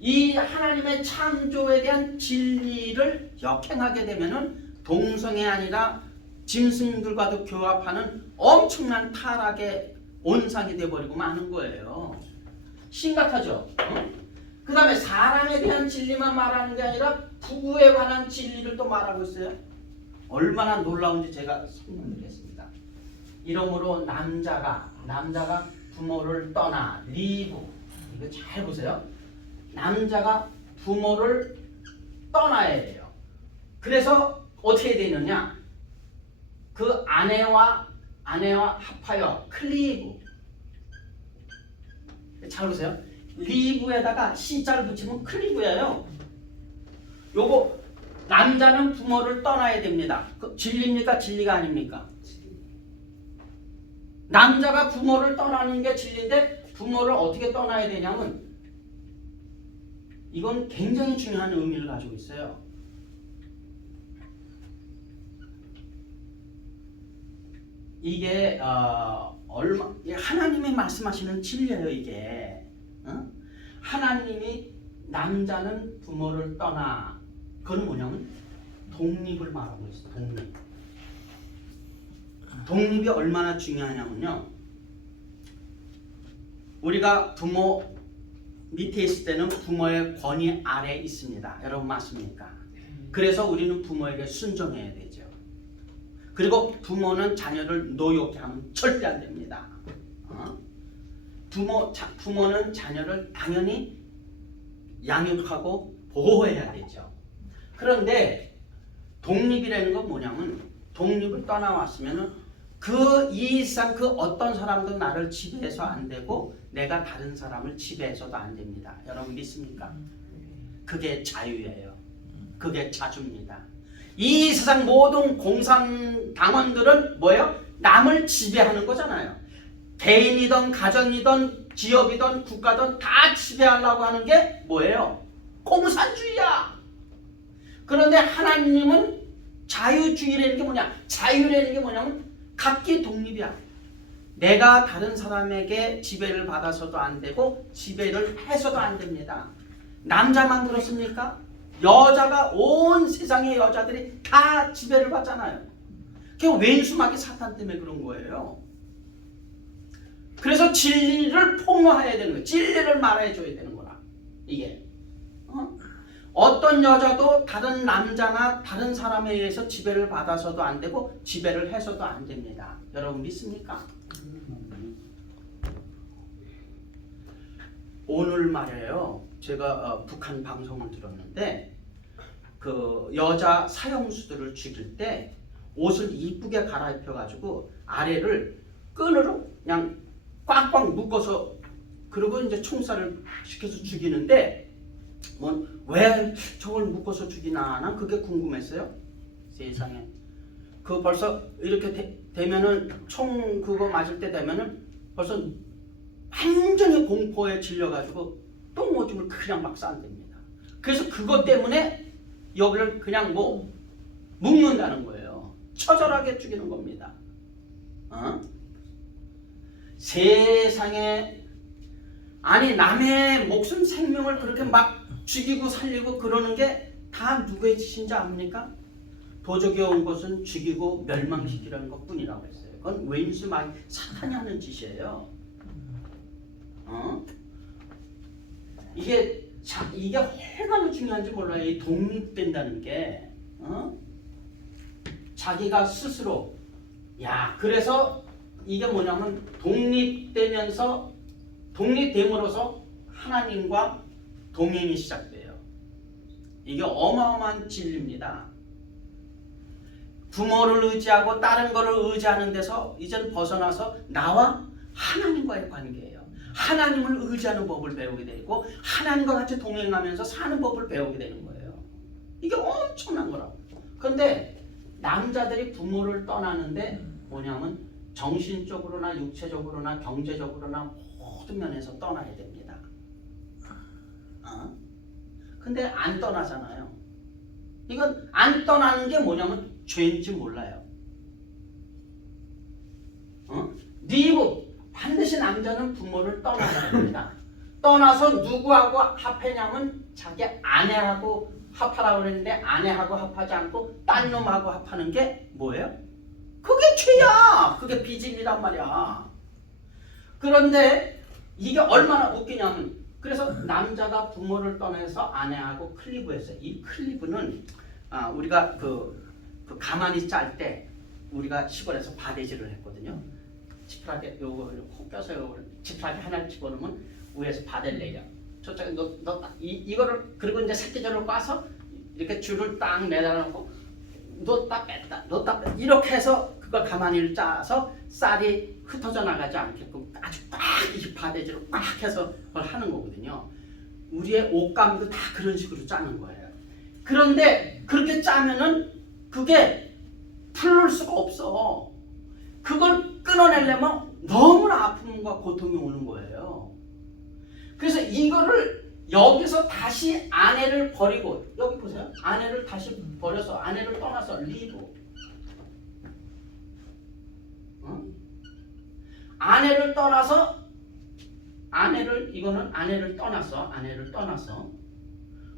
이 하나님의 창조에 대한 진리를 역행하게 되면은 동성애 아니라 짐승들과도 교합하는 엄청난 타락의 온상이 돼버리고 마는 거예요. 심각하죠? 그 다음에 사람에 대한 진리만 말하는 게 아니라 부부에 관한 진리를 또 말하고 있어요. 얼마나 놀라운지 제가 설명드리겠습니다. 이러므로 남자가 부모를 떠나 리브, 이거 잘 보세요. 남자가 부모를 떠나야 돼요. 그래서 어떻게 되느냐? 그 아내와 합하여 클리브. 잘 보세요. 리브에다가 C자를 붙이면 클리브예요. 요거 남자는 부모를 떠나야 됩니다. 그 진리입니까? 진리가 아닙니까? 남자가 부모를 떠나는 게 진리인데 부모를 어떻게 떠나야 되냐면 이건 굉장히 중요한 의미를 가지고 있어요. 이게 하나님이 말씀하시는 진리예요. 이게 하나님이 남자는 부모를 떠나, 그건 뭐냐면 독립을 말하고 있어요. 독립이 얼마나 중요하냐면요, 우리가 부모 밑에 있을 때는 부모의 권위 아래에 있습니다. 여러분 맞습니까? 그래서 우리는 부모에게 순종해야 되죠. 그리고 부모는 자녀를 노엽게 하면 절대 안 됩니다. 부모는 자녀를 당연히 양육하고 보호해야 되죠. 그런데 독립이라는 건 뭐냐면, 독립을 떠나왔으면은 그 이상 그 어떤 사람도 나를 지배해서 안 되고 내가 다른 사람을 지배해서도 안 됩니다. 여러분 믿습니까? 그게 자유예요. 그게 자주입니다. 이 세상 모든 공산당원들은 뭐예요? 남을 지배하는 거잖아요. 개인이든 가정이든 기업이든 국가든 다 지배하려고 하는 게 뭐예요? 공산주의야. 그런데 하나님은 자유주의라는 게 뭐냐? 자유라는 게 뭐냐면 각기 독립이야. 내가 다른 사람에게 지배를 받아서도 안 되고 지배를 해서도 안 됩니다. 남자만 그렇습니까? 여자가 온 세상의 여자들이 다 지배를 받잖아요. 그게 왼수막이 사탄 때문에 그런 거예요. 그래서 진리를 폭로해야 되는 거예요. 진리를 말해줘야 되는 거라. 이게 어떤 여자도 다른 남자나 다른 사람에 의해서 지배를 받아서도 안 되고 지배를 해서도 안 됩니다. 여러분 믿습니까? 오늘 말이에요. 제가 북한 방송을 들었는데 그 여자 사형수들을 죽일 때 옷을 이쁘게 갈아입혀 가지고 아래를 끈으로 그냥 꽉꽉 묶어서 그리고 이제 총살을 시켜서 죽이는데 왜 저걸 묶어서 죽이나 난 그게 궁금했어요. 세상에 그 벌써 이렇게 되면은 총 그거 맞을 때 되면은 벌써 완전히 공포에 질려가지고 똥오줌을 그냥 막 싼답니다. 그래서 그것 때문에 여기를 그냥 묶는다는 거예요. 처절하게 죽이는 겁니다. 세상에 아니 남의 목숨 생명을 그렇게 막 죽이고 살리고 그러는 게 다 누구의 짓인지 압니까? 도적이 온 것은 죽이고 멸망시키라는 것뿐이라고 했어요. 그건 왼수 막 사탄이 하는 짓이에요. 이게 얼마나 중요한지 몰라요. 이 독립된다는 게 자기가 스스로 그래서 이게 뭐냐면 독립됨으로써 하나님과 동행이 시작돼요. 이게 어마어마한 진리입니다. 부모를 의지하고 다른 거를 의지하는 데서 이제는 벗어나서 나와 하나님과의 관계예요. 하나님을 의지하는 법을 배우게 되고 하나님과 같이 동행하면서 사는 법을 배우게 되는 거예요. 이게 엄청난 거라고. 그런데 남자들이 부모를 떠나는데 뭐냐면 정신적으로나 육체적으로나 경제적으로나 모든 면에서 떠나야 됩니다. 근데 안 떠나잖아요. 이건 안 떠나는 게 뭐냐면 죄인지 몰라요. 반드시 남자는 부모를 떠나야 됩니다. 떠나서 누구하고 합하냐면 자기 아내하고 합하라고 그랬는데 아내하고 합하지 않고 딴 놈하고 합하는 게 뭐예요? 그게 죄야. 그게 비진리란 말이야. 그런데 이게 얼마나 웃기냐면 그래서 남자가 부모를 떠나서 아내하고 클리브했어요. 이 클리브는 우리가 그 가만히 짤 때 우리가 시골에서 바데지를 했거든요. 지푸라기 요거 콕 껴서 요거 지푸라기 하나를 집어넣으면 위에서 바데를 내려. 저쪽에 이거를 그리고 이제 새끼줄을 꽈서 이렇게 줄을 딱 내다놓고 놓다 뺐다 이렇게 해서 그걸 가만히 짜서 쌀이 흩어져 나가지 않게끔 아주 딱 이 바데지를 꽉 해서 그걸 하는 거거든요. 우리의 옷감도 다 그런 식으로 짜는 거예요. 그런데 그렇게 짜면은 그게 풀을 수가 없어. 그걸 끊어내려면 너무나 아픔과 고통이 오는 거예요. 그래서 이거를 여기서 다시 아내를 버리고 여기 보세요. 아내를 다시 버려서 아내를 떠나서 리브. 아내를 떠나서 이거는 아내를 떠나서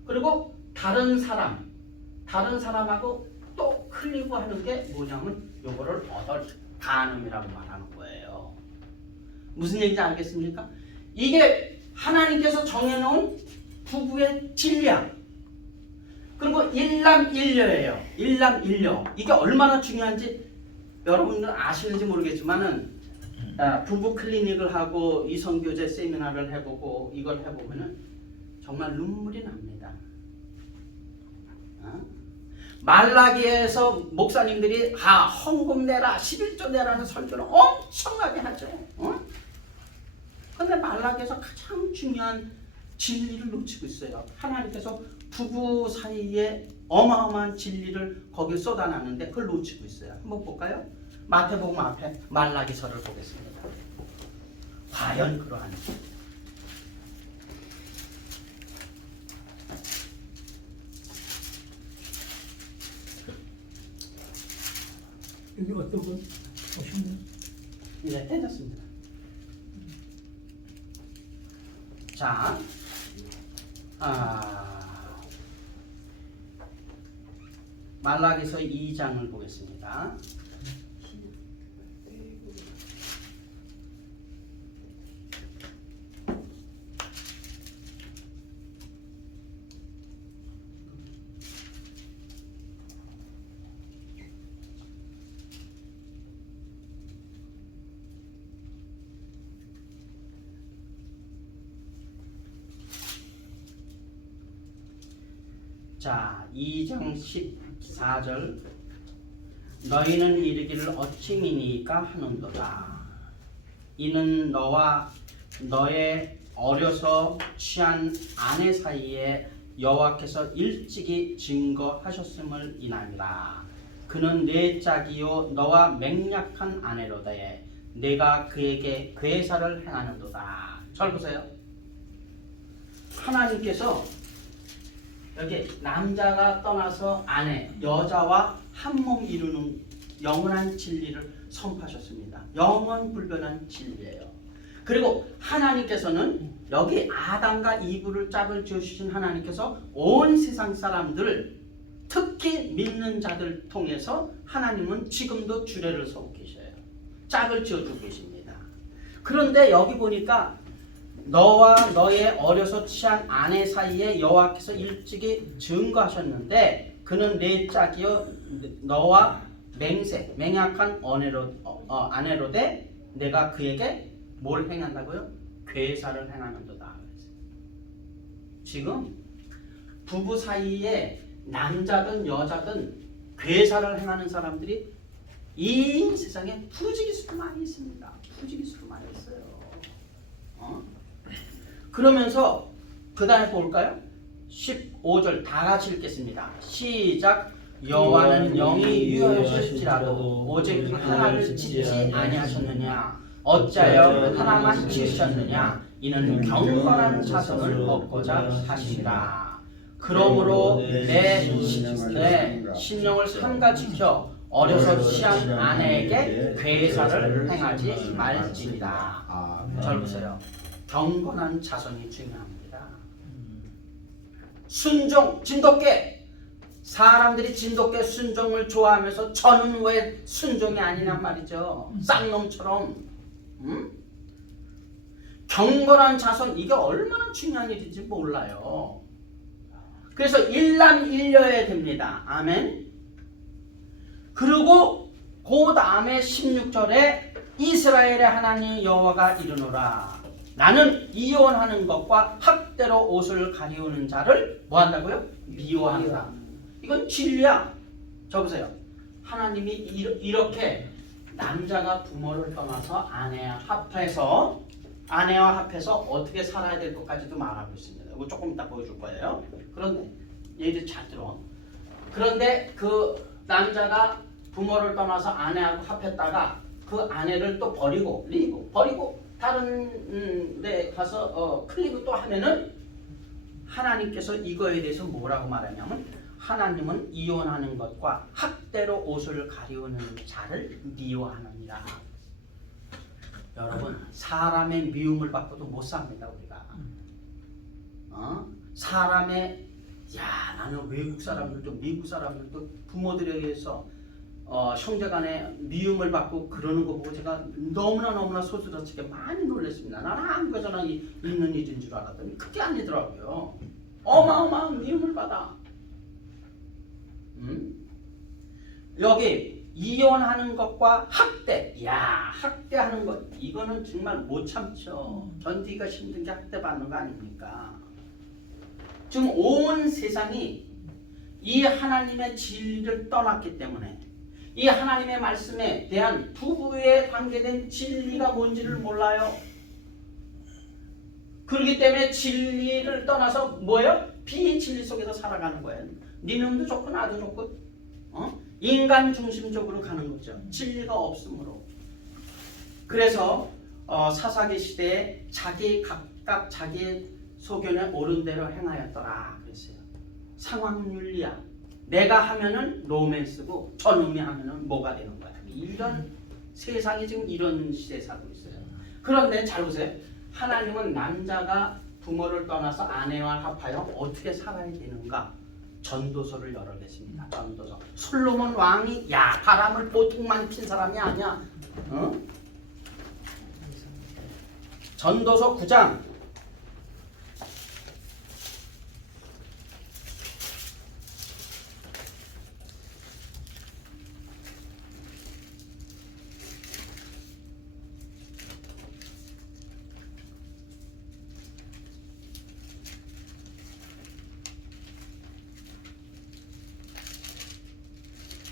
그리고 다른 사람하고 또 클리브 하는 게 뭐냐면 요거를 얻을 간음이라고 말하는 거예요. 무슨 얘기인지 알겠습니까? 이게 하나님께서 정해놓은 부부의 진리야. 그리고 일남일녀예요. 일남일녀. 이게 얼마나 중요한지 여러분들 아시는지 모르겠지만은 부부 클리닉을 하고 이성교제 세미나를 해보고 이걸 해보면은 정말 눈물이 납니다. 말라기에서 목사님들이 헌금 내라 11조 내라는 설교를 엄청나게 하죠. 그런데 말라기에서 가장 중요한 진리를 놓치고 있어요. 하나님께서 부부 사이에 어마어마한 진리를 거기에 쏟아놨는데 그걸 놓치고 있어요. 한번 볼까요? 마태복음 앞에 말라기서를 보겠습니다. 과연 그러한지. 여기 어떤 분 오셨나요? 네, 떼졌습니다. 자, 말라기서 2장을 보겠습니다. 자, 2장 14절 너희는 이르기를 어찌미니까 하는도다. 이는 너와 너의 어려서 취한 아내 사이에 여호와께서 일찍이 증거하셨음을 인하니라. 그는 내 짝이요 너와 맹약한 아내로되 내가 그에게 괴사를 행하는도다. 잘 보세요. 하나님께서 여기 남자가 떠나서 아내, 여자와 한 몸 이루는 영원한 진리를 선포하셨습니다. 영원 불변한 진리예요. 그리고 하나님께서는 여기 아담과 이브를 짝을 지어주신 하나님께서 온 세상 사람들, 특히 믿는 자들 통해서 하나님은 지금도 주례를 서고 계셔요. 짝을 지어주고 계십니다. 그런데 여기 보니까 너와 너의 어려서 취한 아내 사이에 여호와께서 일찍이 증거하셨는데 그는 내 짝이요 너와 맹약한 아내로되 내가 그에게 뭘 행한다고요? 괴사를 행하는도다. 지금 부부 사이에 남자든 여자든 괴사를 행하는 사람들이 이 세상에 부지기수로 많이 있습니다. 부지기수로 많이 있어요. 그러면서 그 다음에 볼까요? 15절 다 같이 읽겠습니다. 시작. 여호와는 영이 유하실지라도 오직 하나를 짓지 아니하셨느냐? 어찌하여 하나만 지으셨느냐? 이는 경건한 자손을 얻고자 하시니라. 그러므로 내 신령을 삼가 지켜 어려서 취한 아내에게 괴사를 행하지 말지니라. 잘 보세요. 경건한 자손이 중요합니다. 순종, 진돗개 사람들이 진돗개 순종을 좋아하면서 저는 왜 순종이 아니란 말이죠. 쌍놈처럼. 경건한 자손, 이게 얼마나 중요한 일인지 몰라요. 그래서 일남일녀여야 됩니다. 아멘. 그리고 그 다음에 16절에 이스라엘의 하나님 여호와가 이르노라. 나는 이혼하는 것과 학대로 옷을 가리우는 자를 뭐 한다고요? 미워한다. 이건 진리야. 저 보세요. 하나님이 이렇게 남자가 부모를 떠나서 아내와 합해서 어떻게 살아야 될 것까지도 말하고 있습니다. 이거 조금 이따 보여줄 거예요. 그런데 얘들 잘 들어. 그런데 그 남자가 부모를 떠나서 아내하고 합했다가 그 아내를 또 버리고 다른 데 가서 클리브 또 하면은 하나님께서 이거에 대해서 뭐라고 말하냐면 하나님은 이혼하는 것과 학대로 옷을 가리우는 자를 미워하느니라. 여러분, 사람의 미움을 받고도 못 삽니다 우리가. 사람의 나는 외국 사람들도 미국 사람들도 부모들에 의해서 형제간에 미움을 받고 그러는 거 보고 제가 너무나 소스라치게 많이 놀랐습니다. 나는 한국에서나 있는 일인 줄 알았더니 그게 아니더라고요. 어마어마한 미움을 받아. 여기 이혼하는 것과 학대, 학대하는 것, 이거는 정말 못 참죠. 견디기가 힘든 게 학대받는 거 아닙니까? 지금 온 세상이 이 하나님의 진리를 떠났기 때문에 이 하나님의 말씀에 대한 부부에 관계된 진리가 뭔지를 몰라요. 그렇기 때문에 진리를 떠나서 뭐예요? 비진리 속에서 살아가는 거예요. 네 놈도 좋고 나도 좋고 인간 중심적으로 가는 거죠. 진리가 없으므로. 그래서 사사기 시대에 각각 자기 소견에 옳은 대로 행하였더라 그랬어요. 상황윤리야. 내가 하면은 로맨스고 저놈이 하면은 뭐가 되는 거야. 이런 세상이 지금 이런 시대에 살고 있어요. 그런데 잘 보세요. 하나님은 남자가 부모를 떠나서 아내와 합하여 어떻게 살아야 되는가 전도서를 열어냈습니다. 전도서. 솔로몬 왕이 바람을 보통만 핀 사람이 아니야. 전도서 9장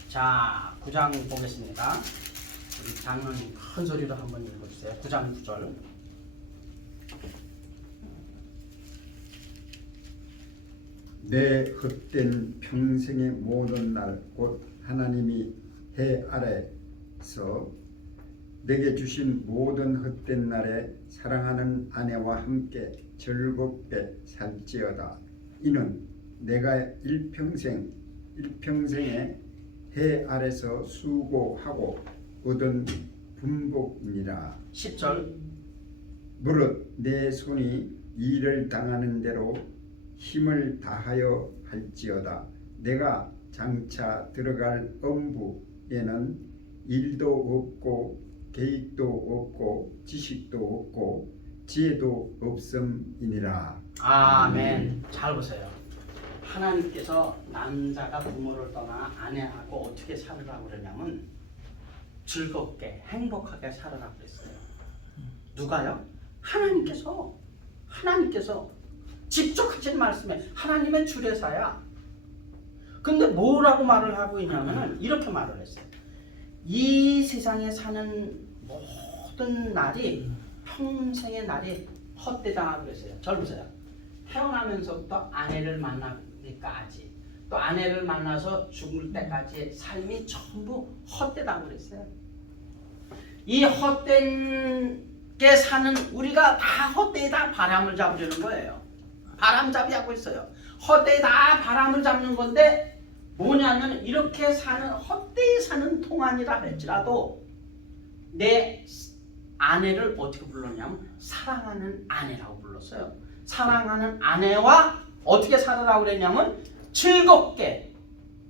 자, 9장 보겠습니다. 우리 장로님 큰 소리로 한번 읽어주세요. 9장 9절. 내 헛된 평생의 모든 날 곧 하나님이 해 아래서 내게 주신 모든 헛된 날에 사랑하는 아내와 함께 즐겁게 살지어다. 이는 내가 일평생에 해 아래서 수고하고 얻은 분복이니라. 10절. 무릇 내 손이 일을 당하는 대로 힘을 다하여 할지어다. 내가 장차 들어갈 엄부에는 일도 없고 계획도 없고 지식도 없고 지혜도 없음이니라. 아멘. 잘 보세요. 하나님께서 남자가 부모를 떠나 아내하고 어떻게 살으라고 그러냐면 즐겁게 행복하게 살으라고 그랬어요. 누가요? 하나님께서 직접 하신 말씀에 하나님의 주례사야. 근데 뭐라고 말을 하고 있냐면 이렇게 말을 했어요. 이 세상에 사는 모든 날이 평생의 날이 헛되다 그랬어요. 잘 보세요. 태어나면서부터 아내를 만나기까지 또 아내를 만나서 죽을 때까지의 삶이 전부 헛되다고 그랬어요. 이 헛된 게 사는 우리가 다 헛되다 바람을 잡으려는 거예요. 바람잡이 하고 있어요. 헛되다 바람을 잡는 건데 뭐냐면 이렇게 사는 헛되이 사는 동안이라 할지라도 내 아내를 어떻게 불렀냐면 사랑하는 아내라고 불렀어요. 사랑하는 아내와 어떻게 살으라고 그랬냐면 즐겁게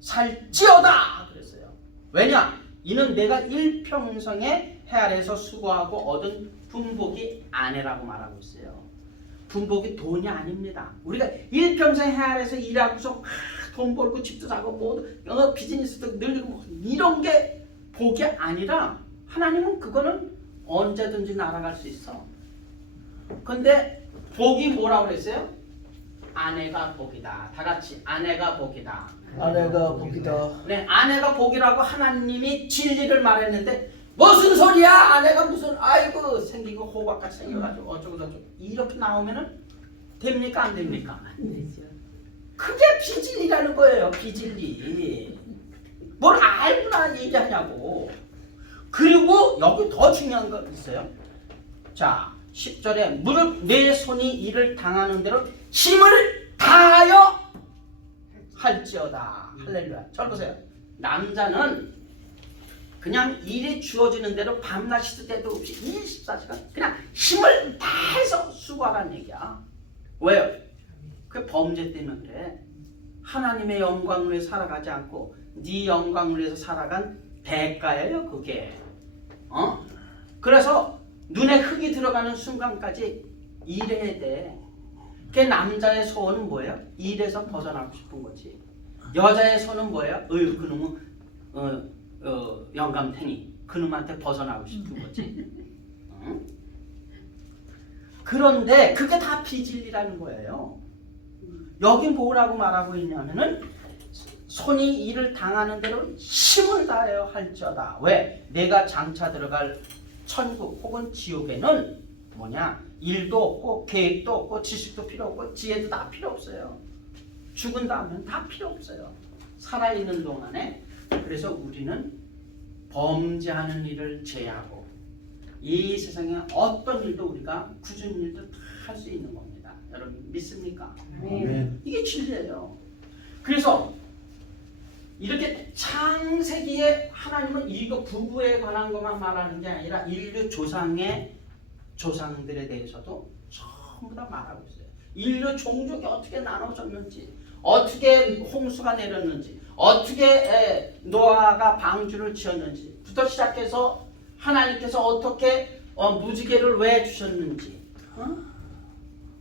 살지어다 그랬어요. 왜냐? 이는 내가 일평생에 해 아래에서 수고하고 얻은 분복이 아내라고 말하고 있어요. 분복이 돈이 아닙니다. 우리가 일평생 해 아래에서 일하고서 돈 벌고 집도 사고 뭐 비즈니스도 늘리고 이런 게 복이 아니라 하나님은 그거는 언제든지 날아갈 수 있어. 근데 복이 뭐라고 그랬어요? 아내가 복이다. 다 같이 아내가 복이다. 아내가 복이다. 네, 아내가 복이라고 하나님이 진리를 말했는데 무슨 소리야? 아내가 무슨 아이고 생기고 호박같이 생겨가지고 어쩌고 저쩌고 이렇게 나오면은 됩니까 안 됩니까? 그게 비진리라는 거예요. 비진리. 뭘 알고나 얘기하냐고. 그리고 여기 더 중요한 거 있어요. 자 10절에 무릇 내 손이 이를 당하는 대로 힘을 다하여 할지어다. 할렐루야. 잘 보세요. 남자는 그냥 일이 주어지는 대로 밤낮 시도 때도 없이 24시간 그냥 힘을 다해서 수고하라는 얘기야. 왜요? 그 범죄 때문에 그래. 하나님의 영광을 위해 살아가지 않고 네 영광을 위해서 살아간 대가예요 그게. 그래서 눈에 흙이 들어가는 순간까지 일해야 돼. 그 남자의 소원은 뭐예요? 일에서 벗어나고 싶은 거지. 여자의 소원은 뭐예요? 그놈은 영감탱이. 그놈한테 벗어나고 싶은 거지. 그런데 그게 다 비진리라는 거예요. 여기 뭐라고 말하고 있냐면은 손이 일을 당하는 대로 힘을 다하여 할지어다. 왜? 내가 장차 들어갈 천국 혹은 지옥에는 뭐냐? 일도 없고 계획도 없고 지식도 필요 없고 지혜도 다 필요 없어요. 죽은 다음엔 다 필요 없어요. 살아있는 동안에. 그래서 우리는 범죄하는 일을 제하고 이 세상에 어떤 일도 우리가 굳은 일도 다 할 수 있는 겁니다. 여러분 믿습니까? 네. 이게 진리예요. 그래서 이렇게 창세기에 하나님은 이거 부부에 관한 것만 말하는 게 아니라 인류 조상들에 대해서도 전부 다 말하고 있어요. 인류 종족이 어떻게 나눠졌는지, 어떻게 홍수가 내렸는지, 어떻게 노아가 방주를 지었는지부터 시작해서 하나님께서 어떻게 무지개를 왜 주셨는지,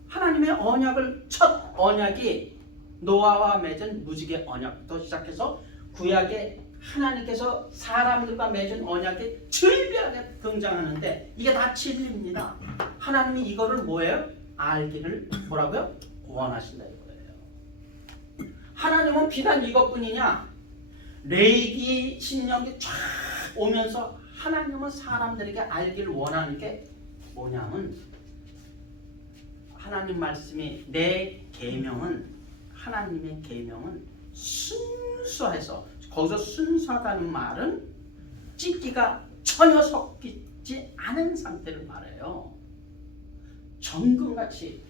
하나님의 언약을 첫 언약이 노아와 맺은 무지개 언약부터 시작해서 구약에 하나님께서 사람들과 맺은 언약이 즐비하게 등장하는데 이게 다 진리입니다. 하나님이 이거를 뭐예요? 알기를 뭐라고요? 원하신다 이거예요. 하나님은 비단 이것뿐이냐? 레위기 신명기 쫙 오면서 하나님은 사람들에게 알기를 원하는 게 뭐냐면 하나님 말씀이 내 계명은 하나님의 계명은 순수해서 거기서 순수하다는 말은 찢기가 전혀 섞이지 않은 상태를 말해요. 정금같이.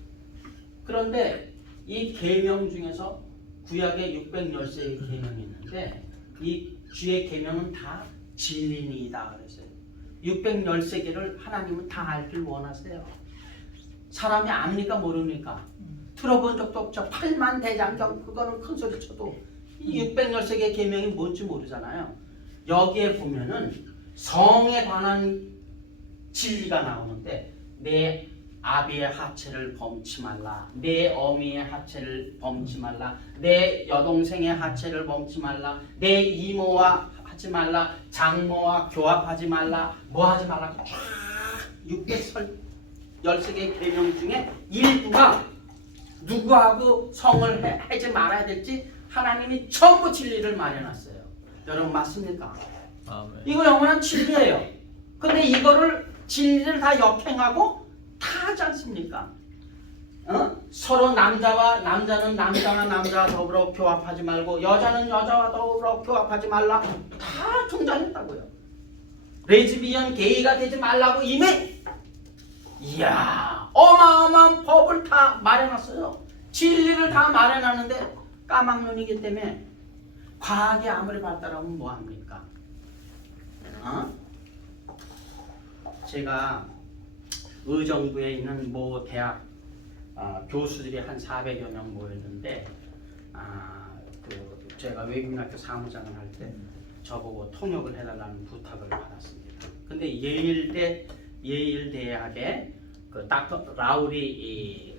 그런데 이 계명 중에서 구약에 613개의 계명이 있는데 이 주의 계명은 다 진리니이다 그랬어요. 613개를 하나님은 다 알길 원하세요. 사람이 압니까 모릅니까? 들어본 적도 없죠. 8만 대장경 그거는 큰 소리 쳐도 이 613개의 계명이 뭔지 모르잖아요. 여기에 보면은 성에 관한 진리가 나오는데 내 아비의 하체를 범치 말라, 내 어미의 하체를 범치 말라, 내 여동생의 하체를 범치 말라, 내 이모와 하지 말라, 장모와 교합하지 말라, 뭐 하지 말라. 쫙 613개의 계명 중에 일부가 누구하고 성을 하지 말아야 될지 하나님이 전부 진리를 마련했어요. 여러분 맞습니까? 아멘. 이거 영원한 진리예요. 근데 이거를 진리를 다 역행하고 다 하지 않습니까? 서로 남자는 남자와 더불어 교합하지 말고 여자는 여자와 더불어 교합하지 말라 다 등장했다고요. 레즈비언 게이가 되지 말라고 이미 이야 어마어마한 법을 다 마련했어요. 진리를 다 마련하는데 까막눈이기 때문에 과학이 아무리 발달하면 뭐합니까? 제가 의정부에 있는 모 대학 교수들이 한 400여 명 모였는데 제가 외국인학교 사무장을 할 때 저보고 통역을 해달라는 부탁을 받았습니다. 근데 예일 대학의 그 닥터 라우리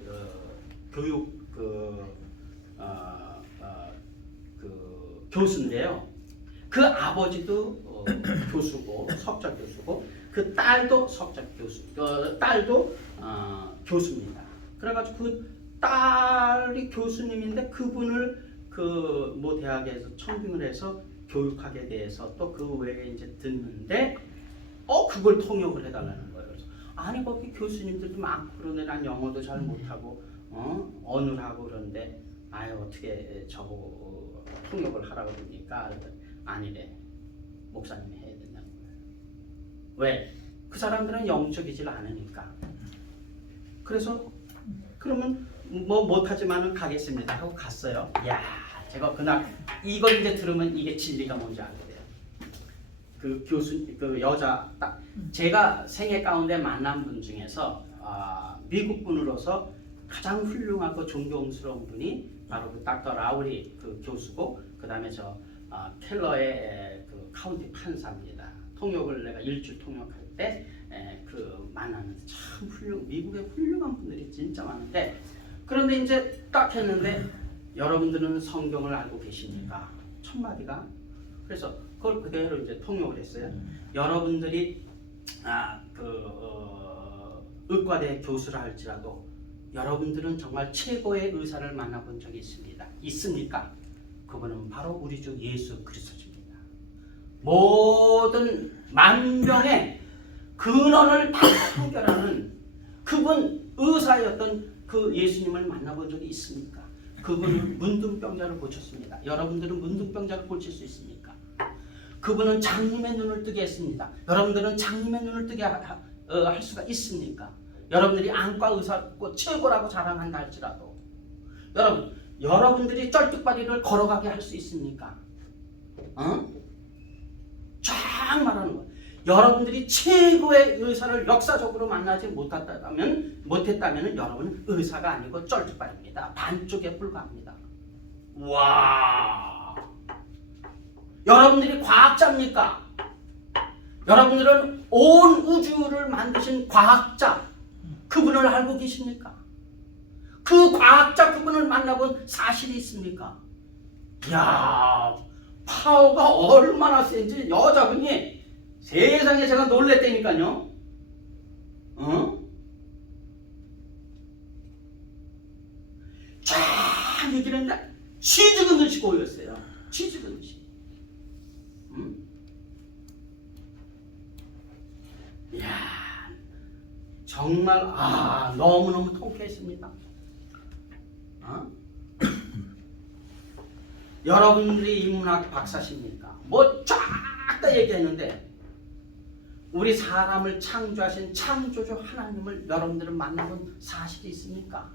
교육 교수인데요. 그 아버지도 교수고 석좌 교수고 그 딸도 석좌 교수, 딸도 교수입니다. 그래가지고 그 딸이 교수님인데 그분을 그 뭐 대학에서 청빙을 해서 교육학에 대해서 또 그 외에 이제 듣는데 그걸 통역을 해달라는 거예요. 그래서 아니 거기 교수님들도 많고 그런데 난 영어도 잘 못하고 언어하고 그런데 아유 어떻게 저보고 통역을 하라고 그러니까 아니래. 목사님이 해야 된다는 거예요. 왜? 그 사람들은 영적이질 않으니까. 그래서 그러면 뭐 못하지만은 가겠습니다 하고 갔어요. 야, 제가 그날 이걸 이제 들으면 이게 진리가 뭔지 알게 돼요. 그 교수, 그 여자 딱 제가 생애 가운데 만난 분 중에서 미국 분으로서 가장 훌륭하고 존경스러운 분이 바로 그 닥터 라우리 그 교수고 그 다음에 저 켈러의 그 카운티 판사입니다. 통역을 내가 일주 통역할 때 그 만났는데 참 미국에 훌륭한 분들이 진짜 많은데 그런데 이제 딱 했는데 여러분들은 성경을 알고 계십니까? 첫 마디가 그래서 그걸 그대로 이제 통역을 했어요. 여러분들이 의과대 교수를 할지라도 여러분들은 정말 최고의 의사를 만나본 적이 있습니다. 있습니까? 그분은 바로 우리 주 예수 그리스도입니다. 모든 만병의 근원을 해결하는 그분 의사였던 그 예수님을 만나본 적이 있습니까? 그분은 문둥병자를 고쳤습니다. 여러분들은 문둥병자를 고칠 수 있습니까? 그분은 장님의 눈을 뜨게 했습니다. 여러분들은 장님의 눈을 뜨게 할 수가 있습니까? 여러분들이 안과 의사고 최고라고 자랑한다 할지라도 여러분들이 쩔뚝바리를 걸어가게 할 수 있습니까? 쫙 말하는 거예요. 여러분들이 최고의 의사를 역사적으로 만나지 못했다면 여러분은 의사가 아니고 쩔뚝바리입니다. 반쪽에 불과합니다. 와, 여러분들이 과학자입니까? 여러분들은 온 우주를 만드신 과학자 그분을 알고 계십니까? 그 과학자 그분을 만나본 사실이 있습니까? 이야, 파워가 얼마나 센지 여자분이 세상에 제가 놀랬다니까요. 쫙 얘기를 했는데 쥐죽은 듯이 보였어요. 쥐죽은 듯이. 이야, 정말 너무너무 통쾌했습니다. 여러분들이 인문학 박사십니까? 뭐 쫙 다 얘기했는데 우리 사람을 창조하신 창조주 하나님을 여러분들은 만나본 사실이 있습니까?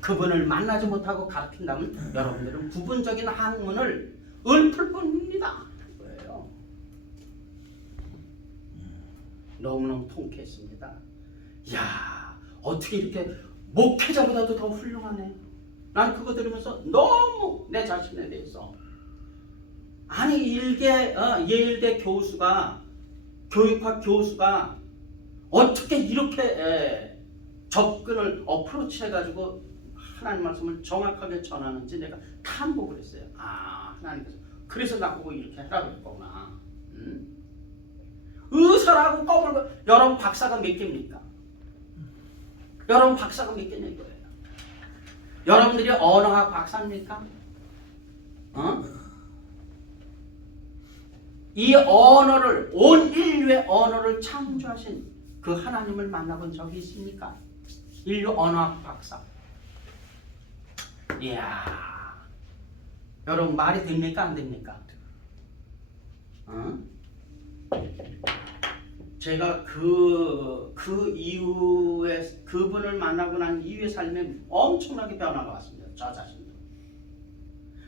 그분을 만나지 못하고 가르친다면 여러분들은 부분적인 학문을 읊을 뿐입니다. 그거예요. 너무너무 통쾌했습니다. 이야, 어떻게 이렇게 목회자보다도 더 훌륭하네. 난 그거 들으면서 너무 내 자신에 대해서 아니 예일대 교수가 교육학 교수가 어떻게 이렇게 접근을 어프로치 해가지고 하나님 말씀을 정확하게 전하는지 내가 탐복을 했어요. 하나님께서 그래서 나보고 이렇게 하라고 했구나. 의사라고 꺼불고 여러분 박사가 몇 개입니까? 여러분 박사가 몇 개냐 이거예요. 여러분들이 언어학 박사입니까? 이 언어를 온 인류의 언어를 창조하신 그 하나님을 만나본 적이 있습니까? 인류 언어학 박사. 이야, 여러분 말이 됩니까 안 됩니까? 제가 그 이후에 그분을 만나고 난 이후의 삶에 엄청나게 변화가 왔습니다. 저 자신도.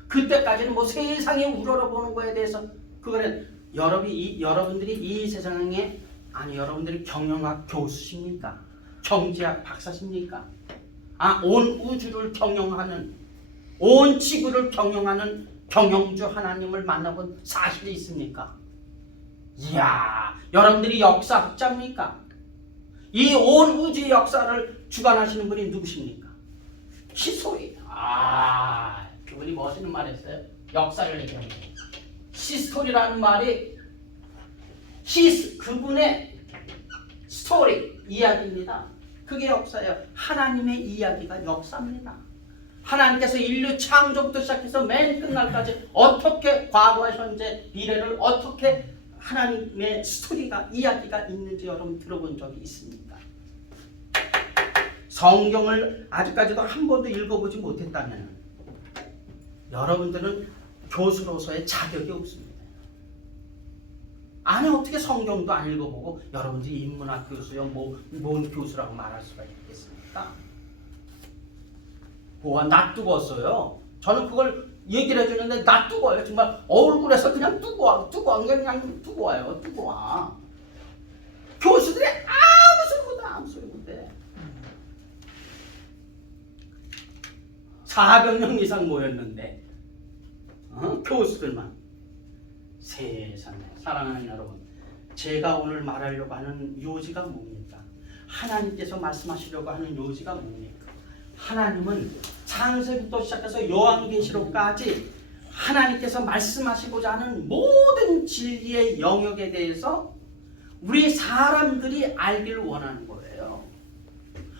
그때까지는 뭐 세상에 우러러보는 거에 대해서 그거는 여러분들이 이 세상에 여러분들이 경영학 교수십니까? 경제학 박사십니까? 온 우주를 경영하는 온 지구를 경영하는 경영주 하나님을 만나본 사실이 있습니까? 이야, 여러분들이 역사학자입니까? 이 온 우주의 역사를 주관하시는 분이 누구십니까? 히스토리. 그분이 멋있는 말 했어요. 역사를 얘기합니다. 히스토리라는 말이 그분의 스토리, 이야기입니다. 그게 역사예요. 하나님의 이야기가 역사입니다. 하나님께서 인류 창조부터 시작해서 맨 끝날까지 어떻게 과거와 현재, 미래를 어떻게 하나님의 스토리가, 이야기가 있는지 여러분 들어본 적이 있습니까? 성경을 아직까지도 한 번도 읽어보지 못했다면 여러분들은 교수로서의 자격이 없습니다. 아니, 어떻게 성경도 안 읽어보고 여러분들이 인문학 교수요, 뭔 교수라고 말할 수가 있겠습니까? 낯뜨거웠어요. 저는 그걸 얘기를 해주는데 낯뜨거워요. 정말 얼굴에서 그냥 뜨거워, 그냥 뜨거워요. 뜨거워. 교수들이 아무 소리 못해. 400명 이상 모였는데 교수들만. 세상에, 사랑하는 여러분, 제가 오늘 말하려고 하는 요지가 뭡니까? 하나님께서 말씀하시려고 하는 요지가 뭡니까? 하나님은 창세부터 시작해서 요한계시록까지 하나님께서 말씀하시고자 하는 모든 진리의 영역에 대해서 우리 사람들이 알기를 원하는 거예요.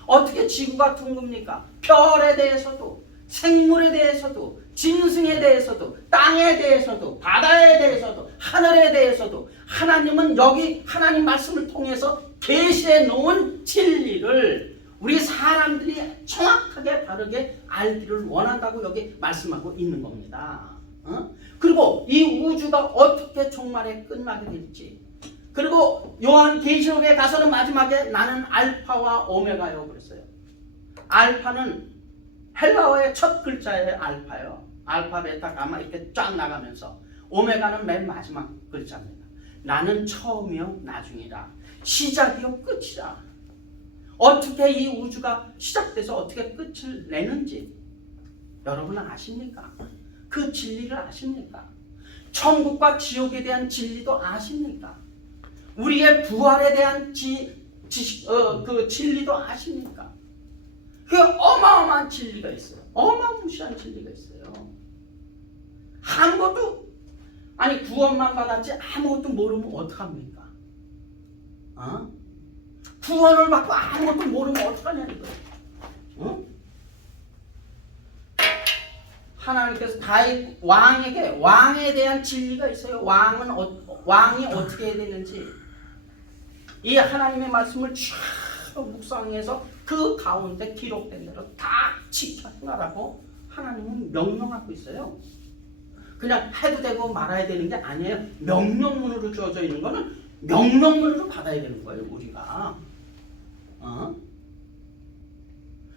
어떻게 지구가 둥굽니까? 별에 대해서도, 생물에 대해서도, 짐승에 대해서도, 땅에 대해서도, 바다에 대해서도, 하늘에 대해서도 하나님은 여기 하나님 말씀을 통해서 계시해 놓은 진리를 우리 사람들이 정확하게 바르게 알기를 원한다고 여기 말씀하고 있는 겁니다. 그리고 이 우주가 어떻게 종말에 끝나게 될지, 그리고 요한계시록에 가서는 마지막에 나는 알파와 오메가요 그랬어요. 알파는 헬라어의 첫 글자의 알파요. 알파, 베타, 가마 이렇게 쫙 나가면서 오메가는 맨 마지막 글자입니다. 나는 처음이요 나중이라, 시작이요 끝이라. 어떻게 이 우주가 시작돼서 어떻게 끝을 내는지 여러분은 아십니까? 그 진리를 아십니까? 천국과 지옥에 대한 진리도 아십니까? 우리의 부활에 대한 그 진리도 아십니까? 그 어마어마한 진리가 있어요. 어마무시한 진리가 있어요. 아무것도, 아니 구원만 받았지 아무것도 모르면 어떡합니까? 구원을 받고 아무것도 모르면 어떡하냐는 거예요. 하나님께서 다윗 왕에게 왕에 대한 진리가 있어요. 왕이 어떻게 해야 되는지 이 하나님의 말씀을 쫙 묵상해서 그 가운데 기록된 대로 다 지켜 행하라고 하나님은 명령하고 있어요. 그냥 해도 되고 말아야 되는 게 아니에요. 명령문으로 주어져 있는 거는 명령문으로 받아야 되는 거예요, 우리가.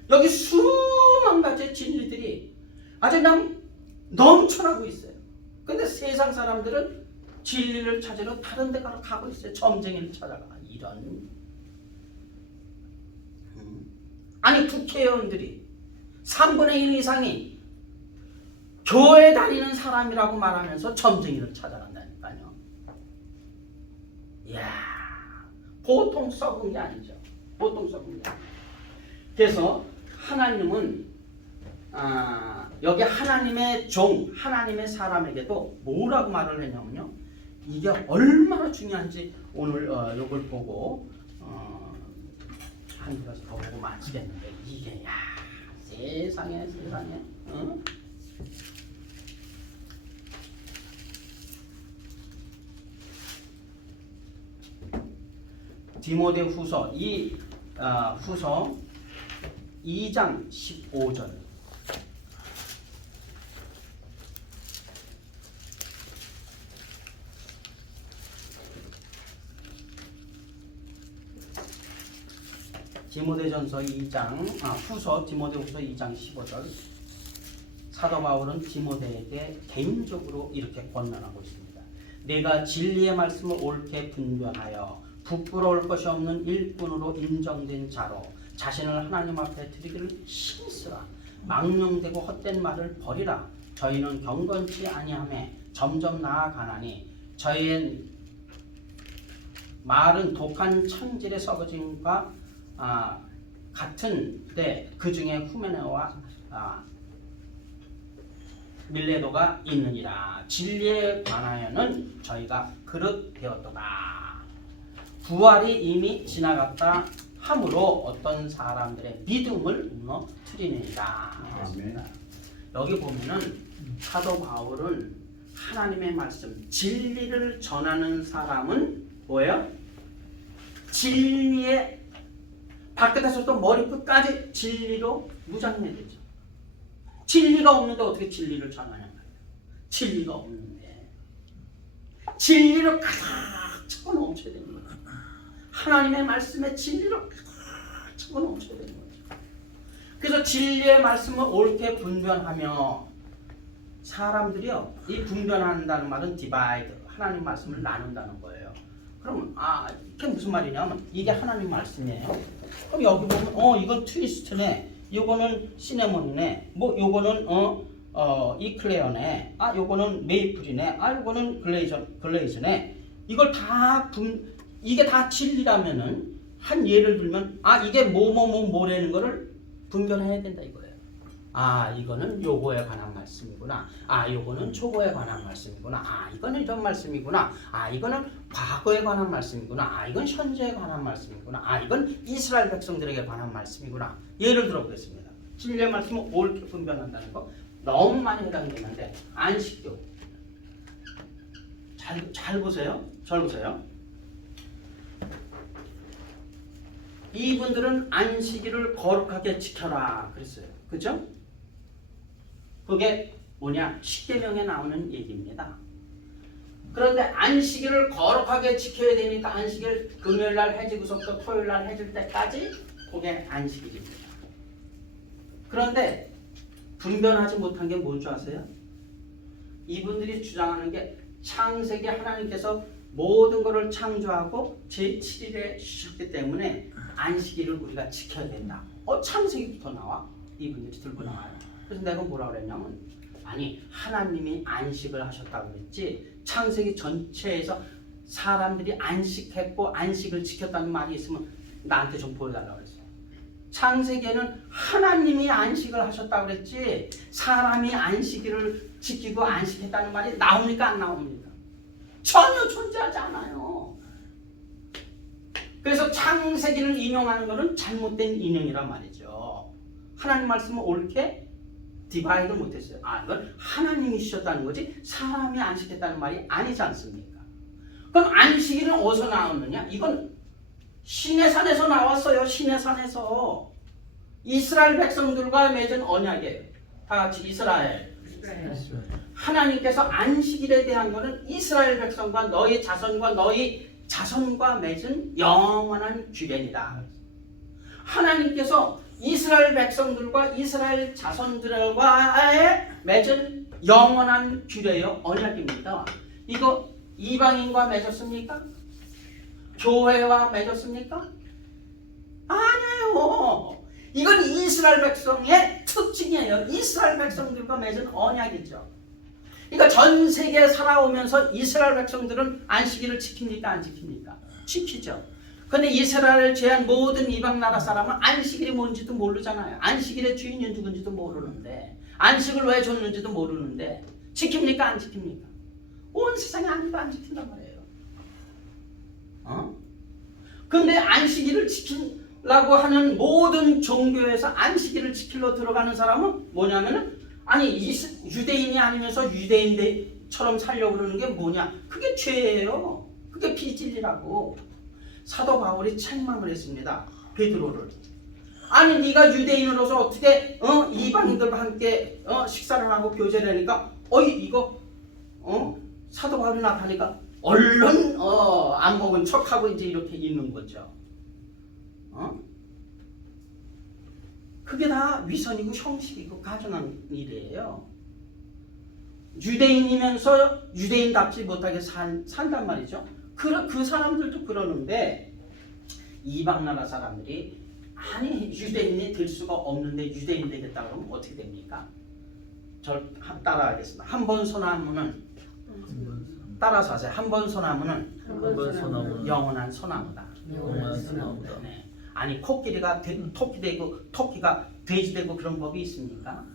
여기 수만 가지의 진리들이 아주 그냥 넘쳐나고 있어요. 근데 세상 사람들은 진리를 찾으러 다른 데 가고 있어요. 점쟁이를 찾아가. 이런. 아니 국회의원들이 3분의 1 이상이 교회 다니는 사람이라고 말하면서 점쟁이를 찾아간다니까요. 이야, 보통 썩은 게 아니죠. 보통 썩은 게 아니죠. 그래서 하나님은 여기 하나님의 종, 하나님의 사람에게도 뭐라고 말을 했냐면요. 이게 얼마나 중요한지 오늘 이걸 보고 한 가지 더 보고 마치겠는데, 이게 세상에 디모데후서 후서 2장 15절. 디모데전서 2장 디모데후서 2장 15절. 사도 바울은 디모데에게 개인적으로 이렇게 권면하고 있습니다. 내가 진리의 말씀을 옳게 분별하여 부끄러울 것이 없는 일꾼으로 인정된 자로 자신을 하나님 앞에 드리기를 힘쓰라. 망령되고 헛된 말을 버리라. 저희는 경건치 아니하매 점점 나아가나니 저희의 말은 독한 창질의 썩어짐과 같은데 그 중에 후메네와 밀레도가 있느니라. 진리에 관하여는 저희가 그릇 되었도다. 부활이 이미 지나갔다 함으로 어떤 사람들의 믿음을 무너뜨리느니라. 아멘. 여기 보면은 사도 바울은 하나님의 말씀, 진리를 전하는 사람은 뭐예요? 진리의 발끝에서부터 머리 끝까지 진리로 무장해야 되죠. 진리가 없는데 어떻게 진리를 전하냐 말이에요. 진리가 없는데 진리로 가득 차고 넘쳐야 되는 거죠. 하나님의 말씀에 진리로 가득 차고 넘쳐야 되는 거죠. 그래서 진리의 말씀을 옳게 분별하며 사람들이요, 이 분별한다는 말은 디바이드, 하나님 말씀을 나눈다는 거예요. 그러면 이게 무슨 말이냐면 이게 하나님 말씀이에요. 그럼 여기 보면 이건 트위스트네, 요거는 시네몬이네, 뭐 요거는 이클레어네, 요거는 메이플이네, 요거는 글레이즈네. 이걸 다 이게 다 진리라면은 한 예를 들면 이게 뭐라는 거를 분별해야 된다 이거예요. 이거는 요거에 관한 말씀이구나. 요거는 초거에 관한 말씀이구나. 이거는 이런 말씀이구나. 이거는 과거에 관한 말씀이구나. 이건 현재에 관한 말씀이구나. 이건 이스라엘 백성들에게 관한 말씀이구나. 예를 들어 보겠습니다. 진리의 말씀을 옳게 분별한다는 거 너무 많이 해당되는데, 안식교 잘 보세요. 잘 보세요. 이분들은 안식일을 거룩하게 지켜라 그랬어요. 그죠? 그게 뭐냐? 십계명에 나오는 얘기입니다. 그런데 안식일을 거룩하게 지켜야 되니까 안식일 금요일날 해지고서부터 토요일날 해질 때까지 그게 안식일입니다. 그런데 분별하지 못한 게 뭔 줄 아세요? 이분들이 주장하는 게 창세기 하나님께서 모든 것을 창조하고 제7일에 쉬셨기 때문에 안식일을 우리가 지켜야 된다. 창세기부터 나와? 이분들이 들고 나와요. 그래서 내가 뭐라 그랬냐면, 하나님이 안식을 하셨다고 그랬지 창세기 전체에서 사람들이 안식했고 안식을 지켰다는 말이 있으면 나한테 좀 보여달라고 그랬어요. 창세기에는 하나님이 안식을 하셨다고 그랬지 사람이 안식일을 지키고 안식했다는 말이 나옵니까 안 나옵니까? 전혀 존재하지 않아요. 그래서 창세기를 인용하는 것은 잘못된 인용이란 말이죠. 하나님 말씀을 옳게 디바이드 못했어요. 이건 하나님이 주셨다는 거지 사람이 안식했다는 말이 아니지 않습니까? 그럼 안식일은 어디서 나왔느냐? 이건 시내산에서 나왔어요. 시내산에서 이스라엘 백성들과 맺은 언약이에요. 다 같이 이스라엘. 하나님께서 안식일에 대한 것은 이스라엘 백성과 너희 자손과 맺은 영원한 규례이다. 하나님께서 이스라엘 백성들과 이스라엘 자손들과의 맺은 영원한 규례요, 언약입니다. 이거 이방인과 맺었습니까? 교회와 맺었습니까? 아니에요. 이건 이스라엘 백성의 특징이에요. 이스라엘 백성들과 맺은 언약이죠. 그러니까 전 세계에 살아오면서 이스라엘 백성들은 안식일을 지킵니까? 안 지킵니까? 지키죠. 근데 이스라엘을 제한 모든 이방 나라 사람은 안식일이 뭔지도 모르잖아요. 안식일의 주인이 누군지도 모르는데, 안식을 왜 줬는지도 모르는데 지킵니까? 안 지킵니까? 온 세상에 아무도 안 지킨단 말이에요. 근데 안식일을 지키려고 하는 모든 종교에서 안식일을 지키려 들어가는 사람은 뭐냐면은 유대인이 아니면서 유대인들처럼 살려고 그러는 게 뭐냐? 그게 죄예요. 그게 비진리라고. 사도 바울이 책망을 했습니다. 베드로를. 네가 유대인으로서 어떻게 이방인들과 함께 식사를 하고 교제를 하니까 이거 사도 바울이 나타나니까 얼른 안 먹은 척하고 이제 이렇게 있는 거죠. 그게 다 위선이고 형식이고 가증한 일이에요. 유대인이면서 유대인답지 못하게 산단 말이죠. 그 사람들도 그러는데 이방 나라 사람들이 유대인이 될 수가 없는데 유대인 되겠다 그러면 어떻게 됩니까? 따라하겠습니다. 한 번 소나무는 따라서 하세요. 한 번 소나무는 한번 소나무는 영원한 소나무다. 영원한 소나무다. 네. 아니 코끼리가 토끼 되고 토끼가 돼지 되고 그런 법이 있습니까?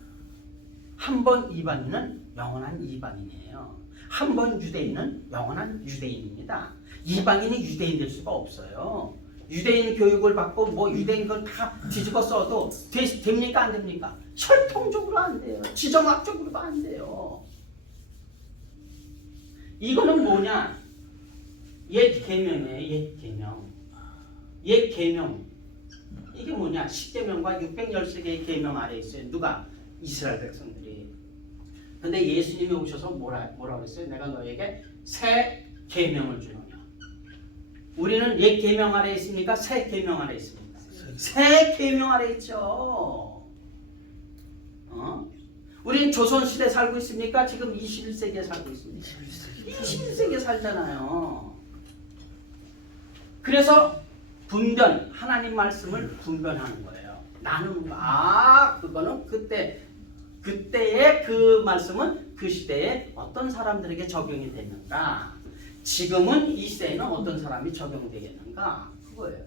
한 번 이방인은 영원한 이방인이에요. 한 번 유대인은 영원한 유대인입니다. 이방인이 유대인 될 수가 없어요. 유대인 교육을 받고 뭐 유대인 걸 다 뒤집어 써도 됩니까 안 됩니까? 혈통적으로 안 돼요. 지정학적으로도 안 돼요. 이거는 뭐냐? 옛 계명이에요. 옛 계명. 옛 계명. 이게 뭐냐? 10계명과 613개의 계명 아래에 있어요. 누가? 이스라엘 백성들이. 근데 예수님이 오셔서 뭐라 그랬어요? 내가 너에게 새 계명을 주느냐. 우리는 옛 계명 아래에 있습니까? 새 계명 아래에 있습니까? 새 계명 아래에 있죠. 우리는 조선시대에 살고 있습니까? 지금 21세기에 살고 있습니다. 21세기에 살잖아요. 그래서 분별, 하나님 말씀을 분별하는 거예요. 나는 그거는 그때의 그 말씀은 그 시대에 어떤 사람들에게 적용이 됐는가? 지금은 이 시대에는 어떤 사람이 적용되겠는가? 그거예요.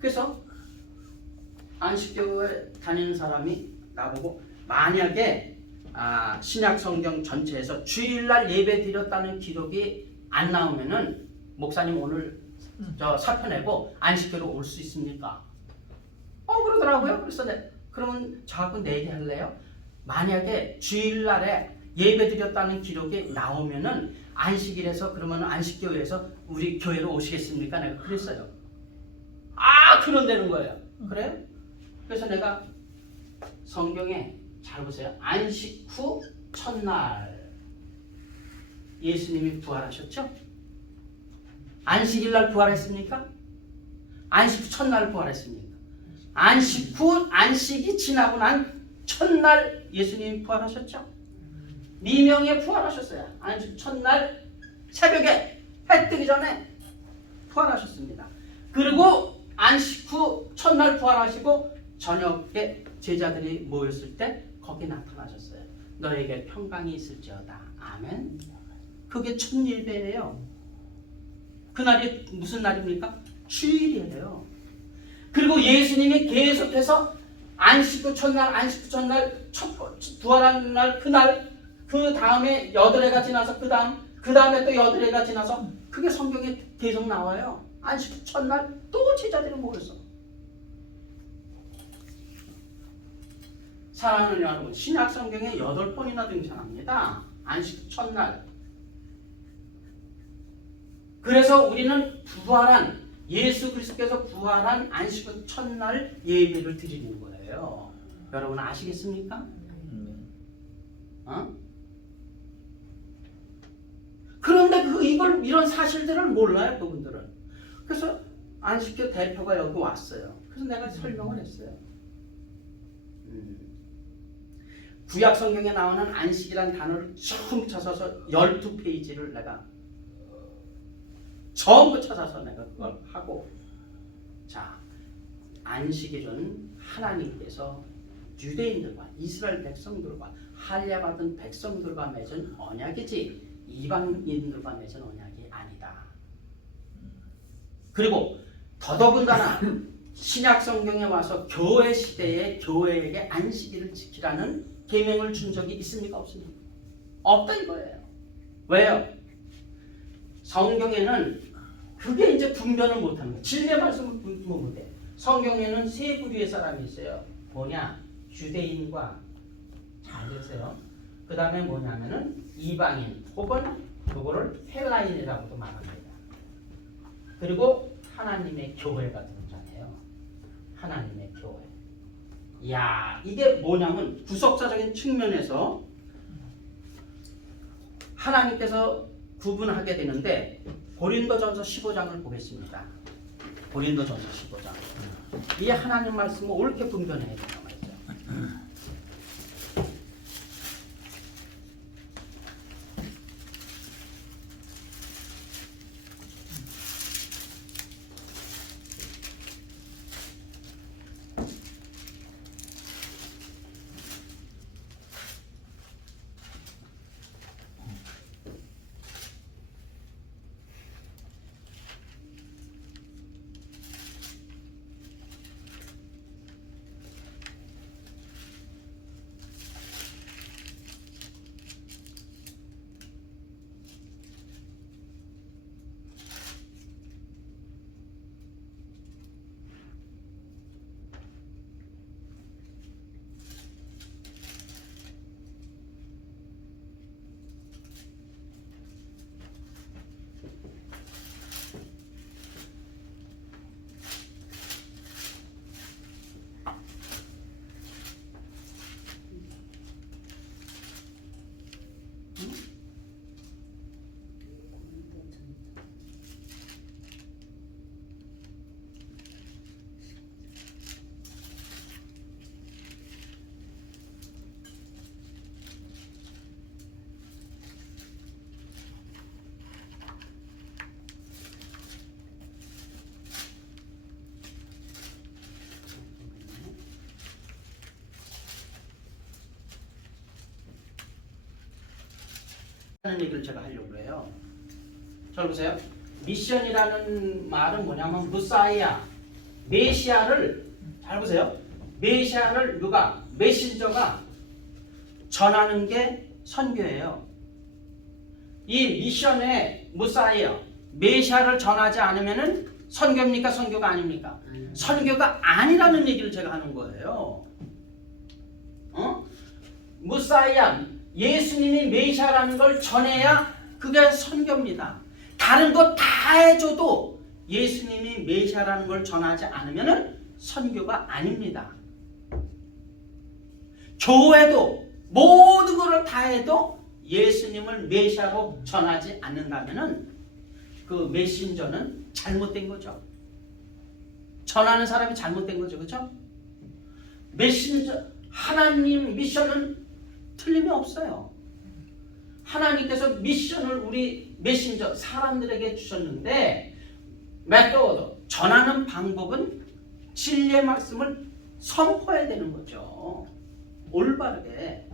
그래서 안식교회 다니는 사람이 나보고 만약에 신약 성경 전체에서 주일날 예배 드렸다는 기록이 안 나오면은 목사님 오늘 저 사표 내고 안식교로 올 수 있습니까? 그러더라고요. 그래서 그러면 저하고 내기 할래요? 만약에 주일날에 예배 드렸다는 기록이 나오면은 안식일에서 그러면 안식교회에서 우리 교회로 오시겠습니까? 내가 그랬어요. 그런다는 거예요. 그래요? 그래서 내가 성경에 잘 보세요. 안식 후 첫날 예수님이 부활하셨죠? 안식일날 부활했습니까? 안식 후 첫날 부활했습니까? 안식이 지나고 난 첫날 예수님이 부활하셨죠? 미명에 부활하셨어요. 안식 첫날 새벽에 해 뜨기 전에 부활하셨습니다. 그리고 안식 후 첫날 부활하시고 저녁에 제자들이 모였을 때 거기 나타나셨어요. 너에게 평강이 있을지어다. 아멘. 그게 첫 예배예요. 그날이 무슨 날입니까? 주일이에요. 그리고 예수님이 계속해서 안식 후 첫날 부활한 날 그날 그 다음에 8해가 지나서 그 다음에 또 8해가 지나서 그게 성경에 계속 나와요. 안식 후 첫날 또 제자들이 모였어. 사랑하는 여러분, 신약 성경에 8번이나 등장합니다. 안식 후 첫날. 그래서 우리는 부활한 예수 그리스도께서 부활한 안식 후 첫날 예배를 드리는 거예요. 여러분 아시겠습니까? 그런데 이런 사실들을 몰라요, 그분들은. 그래서 안식교 대표가 여기 왔어요. 그래서 내가 설명을 했어요. 구약 성경에 나오는 안식이란 단어를 전부 찾아서 12페이지를 내가 전부 찾아서 내가 그걸 하고, 자, 안식일은 하나님께서 유대인들과 이스라엘 백성들과 할례받은 백성들과 맺은 언약이지 이방인들과 맺은 언약이 아니다. 그리고 더더군다나 신약 성경에 와서 교회 시대에 교회에게 안식일을 지키라는 계명을 준 적이 있습니까? 없습니까? 없다 이거예요. 왜요? 성경에는 그게 이제 분별을 못하는 거예요. 진리의 말씀을 분별 못해. 성경에는 세 부류의 사람이 있어요. 뭐냐? 유대인과, 잘 들으세요. 그 다음에 뭐냐면은 이방인 혹은 그거를 헬라인이라고도 말합니다. 그리고 하나님의 교회가 등장해요. 하나님의 교회. 이야, 이게 뭐냐면 구속사적인 측면에서 하나님께서 구분하게 되는데, 고린도전서 15장을 보겠습니다. 고린도전서 15장. 이 하나님 말씀을 옳게 분별해야 된단 말이죠. 하는 얘기를 제가 하려고 해요. 잘 보세요. 미션이라는 말은 뭐냐면 무사이아, 메시아를 잘 보세요. 메시아를 누가 메신저가 전하는 게 선교예요. 이 미션에 무사이아, 메시아를 전하지 않으면은 선교입니까? 선교가 아닙니까? 선교가 아니라는 얘기를 제가 하는 거예요. 무사이아, 예수님이 메시아라는 걸 전해야 그게 선교입니다. 다른 거 다 해줘도 예수님이 메시아라는 걸 전하지 않으면 선교가 아닙니다. 교회도 모든 것을 다 해도 예수님을 메시아로 전하지 않는다면 그 메신저는 잘못된 거죠. 전하는 사람이 잘못된 거죠. 그렇죠? 메신저, 하나님 미션은 틀림이 없어요. 하나님께서 미션을 우리 메신저 사람들에게 주셨는데 메소드, 전하는 방법은 진리의 말씀을 선포해야 되는 거죠. 올바르게.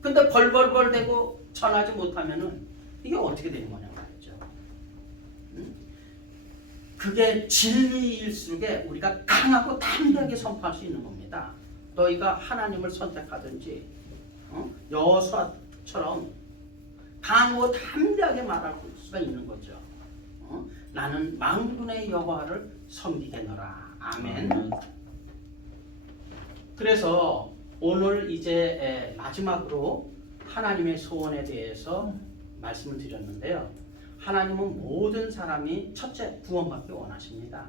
근데 벌벌벌 대고 전하지 못하면은 이게 어떻게 되는 거냐 말이죠. 그게 진리일수록 우리가 강하고 담대하게 선포할 수 있는 겁니다. 너희가 하나님을 선택하든지 여호수아처럼 강하고 담대하게 말할 수가 있는 거죠. 나는 만군의 여호와를 섬기겠노라. 아멘. 그래서 오늘 이제 마지막으로 하나님의 소원에 대해서 말씀을 드렸는데요. 하나님은 모든 사람이 첫째 구원받기 원하십니다.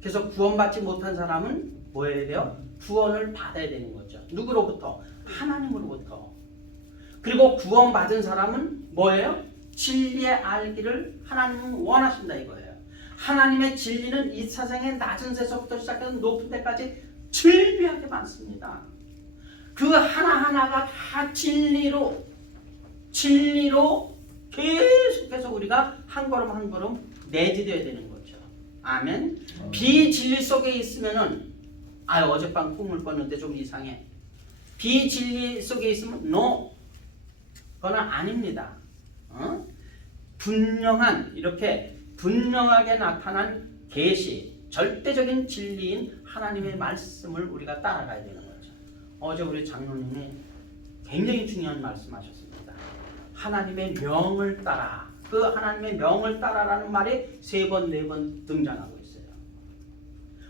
그래서 구원받지 못한 사람은 뭐 해야 돼요? 구원을 받아야 되는 거죠. 누구로부터? 하나님으로부터. 그리고 구원받은 사람은 뭐예요? 진리의 알기를 하나님은 원하신다 이거예요. 하나님의 진리는 이 세상의 낮은 데서부터 시작해서 높은 데까지 즐비하게 많습니다. 그 하나하나가 다 진리로 계속해서 우리가 한 걸음 한 걸음 내디뎌야 되는 거죠. 아멘. 비진리 속에 있으면은 어젯밤 꿈을 꿨는데 좀 이상해. 비진리 속에 있으면 no. 그건 아닙니다. 이렇게 분명하게 나타난 계시, 절대적인 진리인 하나님의 말씀을 우리가 따라가야 되는 거죠. 어제 우리 장로님이 굉장히 중요한 말씀하셨습니다. 하나님의 명을 따라. 그 하나님의 명을 따라라는 말이 3번, 4번 등장하고 있어요.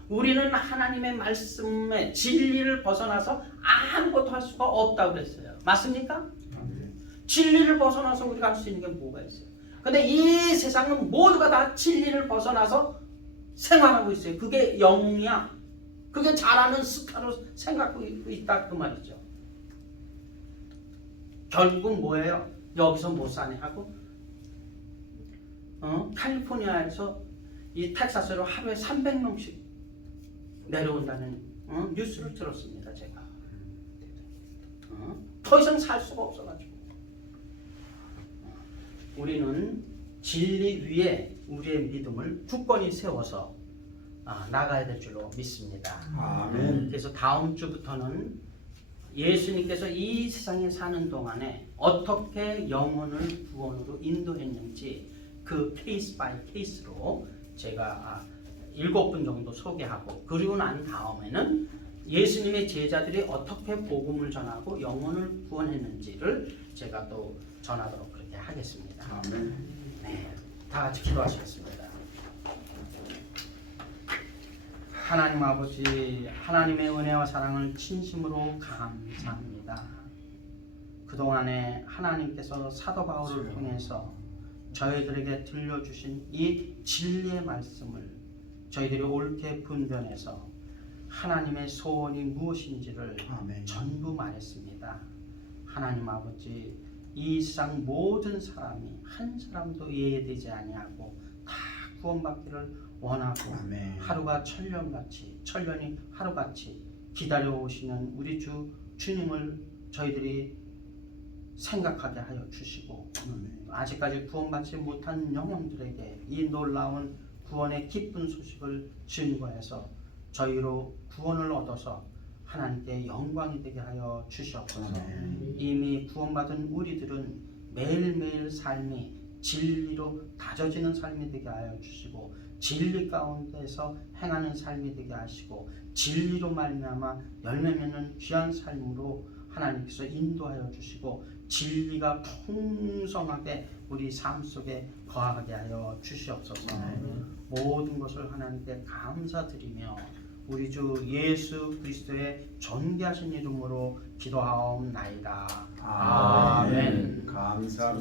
우리는 하나님의 말씀의 진리를 벗어나서 아무것도 할 수가 없다고 그랬어요. 맞습니까? 진리를 벗어나서 우리가 할 수 있는 게 뭐가 있어요? 근데 이 세상은 모두가 다 진리를 벗어나서 생활하고 있어요. 그게 영웅이야. 그게 잘하는 스타로 생각하고 있다 그 말이죠. 결국은 뭐예요? 여기서 못 사네 하고 캘리포니아에서 이 텍사스로 하루에 300명씩 내려온다는 뉴스를 들었습니다. 제가 더 이상 살 수가 없어가지고 우리는 진리 위에 우리의 믿음을 굳건히 세워서 나가야 될 줄로 믿습니다. 아멘. 그래서 다음 주부터는 예수님께서 이 세상에 사는 동안에 어떻게 영혼을 구원으로 인도했는지 그 케이스 바이 케이스로 제가 7분 정도 소개하고 그리고 난 다음에는 예수님의 제자들이 어떻게 복음을 전하고 영혼을 구원했는지를 제가 또 전하도록 그렇게 하겠습니다. 아멘. 네, 다 같이 기도하시겠습니다. 하나님 아버지, 하나님의 은혜와 사랑을 진심으로 감사합니다. 그동안에 하나님께서 사도 바울을 통해서 저희들에게 들려주신 이 진리의 말씀을 저희들이 옳게 분별해서 하나님의 소원이 무엇인지를 아멘. 전부 말했습니다. 하나님 아버지, 이 세상 모든 사람이 한 사람도 예외되지 아니하고 다 구원받기를 원하고 아멘. 하루가 천년이 하루같이 기다려오시는 우리 주님을 저희들이 생각하게 하여 주시고 아직까지 구원받지 못한 영혼들에게 이 놀라운 구원의 기쁜 소식을 증거해서 저희로 구원을 얻어서 하나님께 영광이 되게 하여 주시옵소서. 이미 구원받은 우리들은 매일매일 삶이 진리로 다져지는 삶이 되게 하여 주시고 진리 가운데서 행하는 삶이 되게 하시고 진리로 말미암아 열매 맺는 귀한 삶으로 하나님께서 인도하여 주시고 진리가 풍성하게 우리 삶 속에 거하게 하여 주시옵소서. 모든 것을 하나님께 감사드리며 우리 주 예수 그리스도의 존귀하신 이름으로 기도하옵나이다. 아멘. 감사합니다.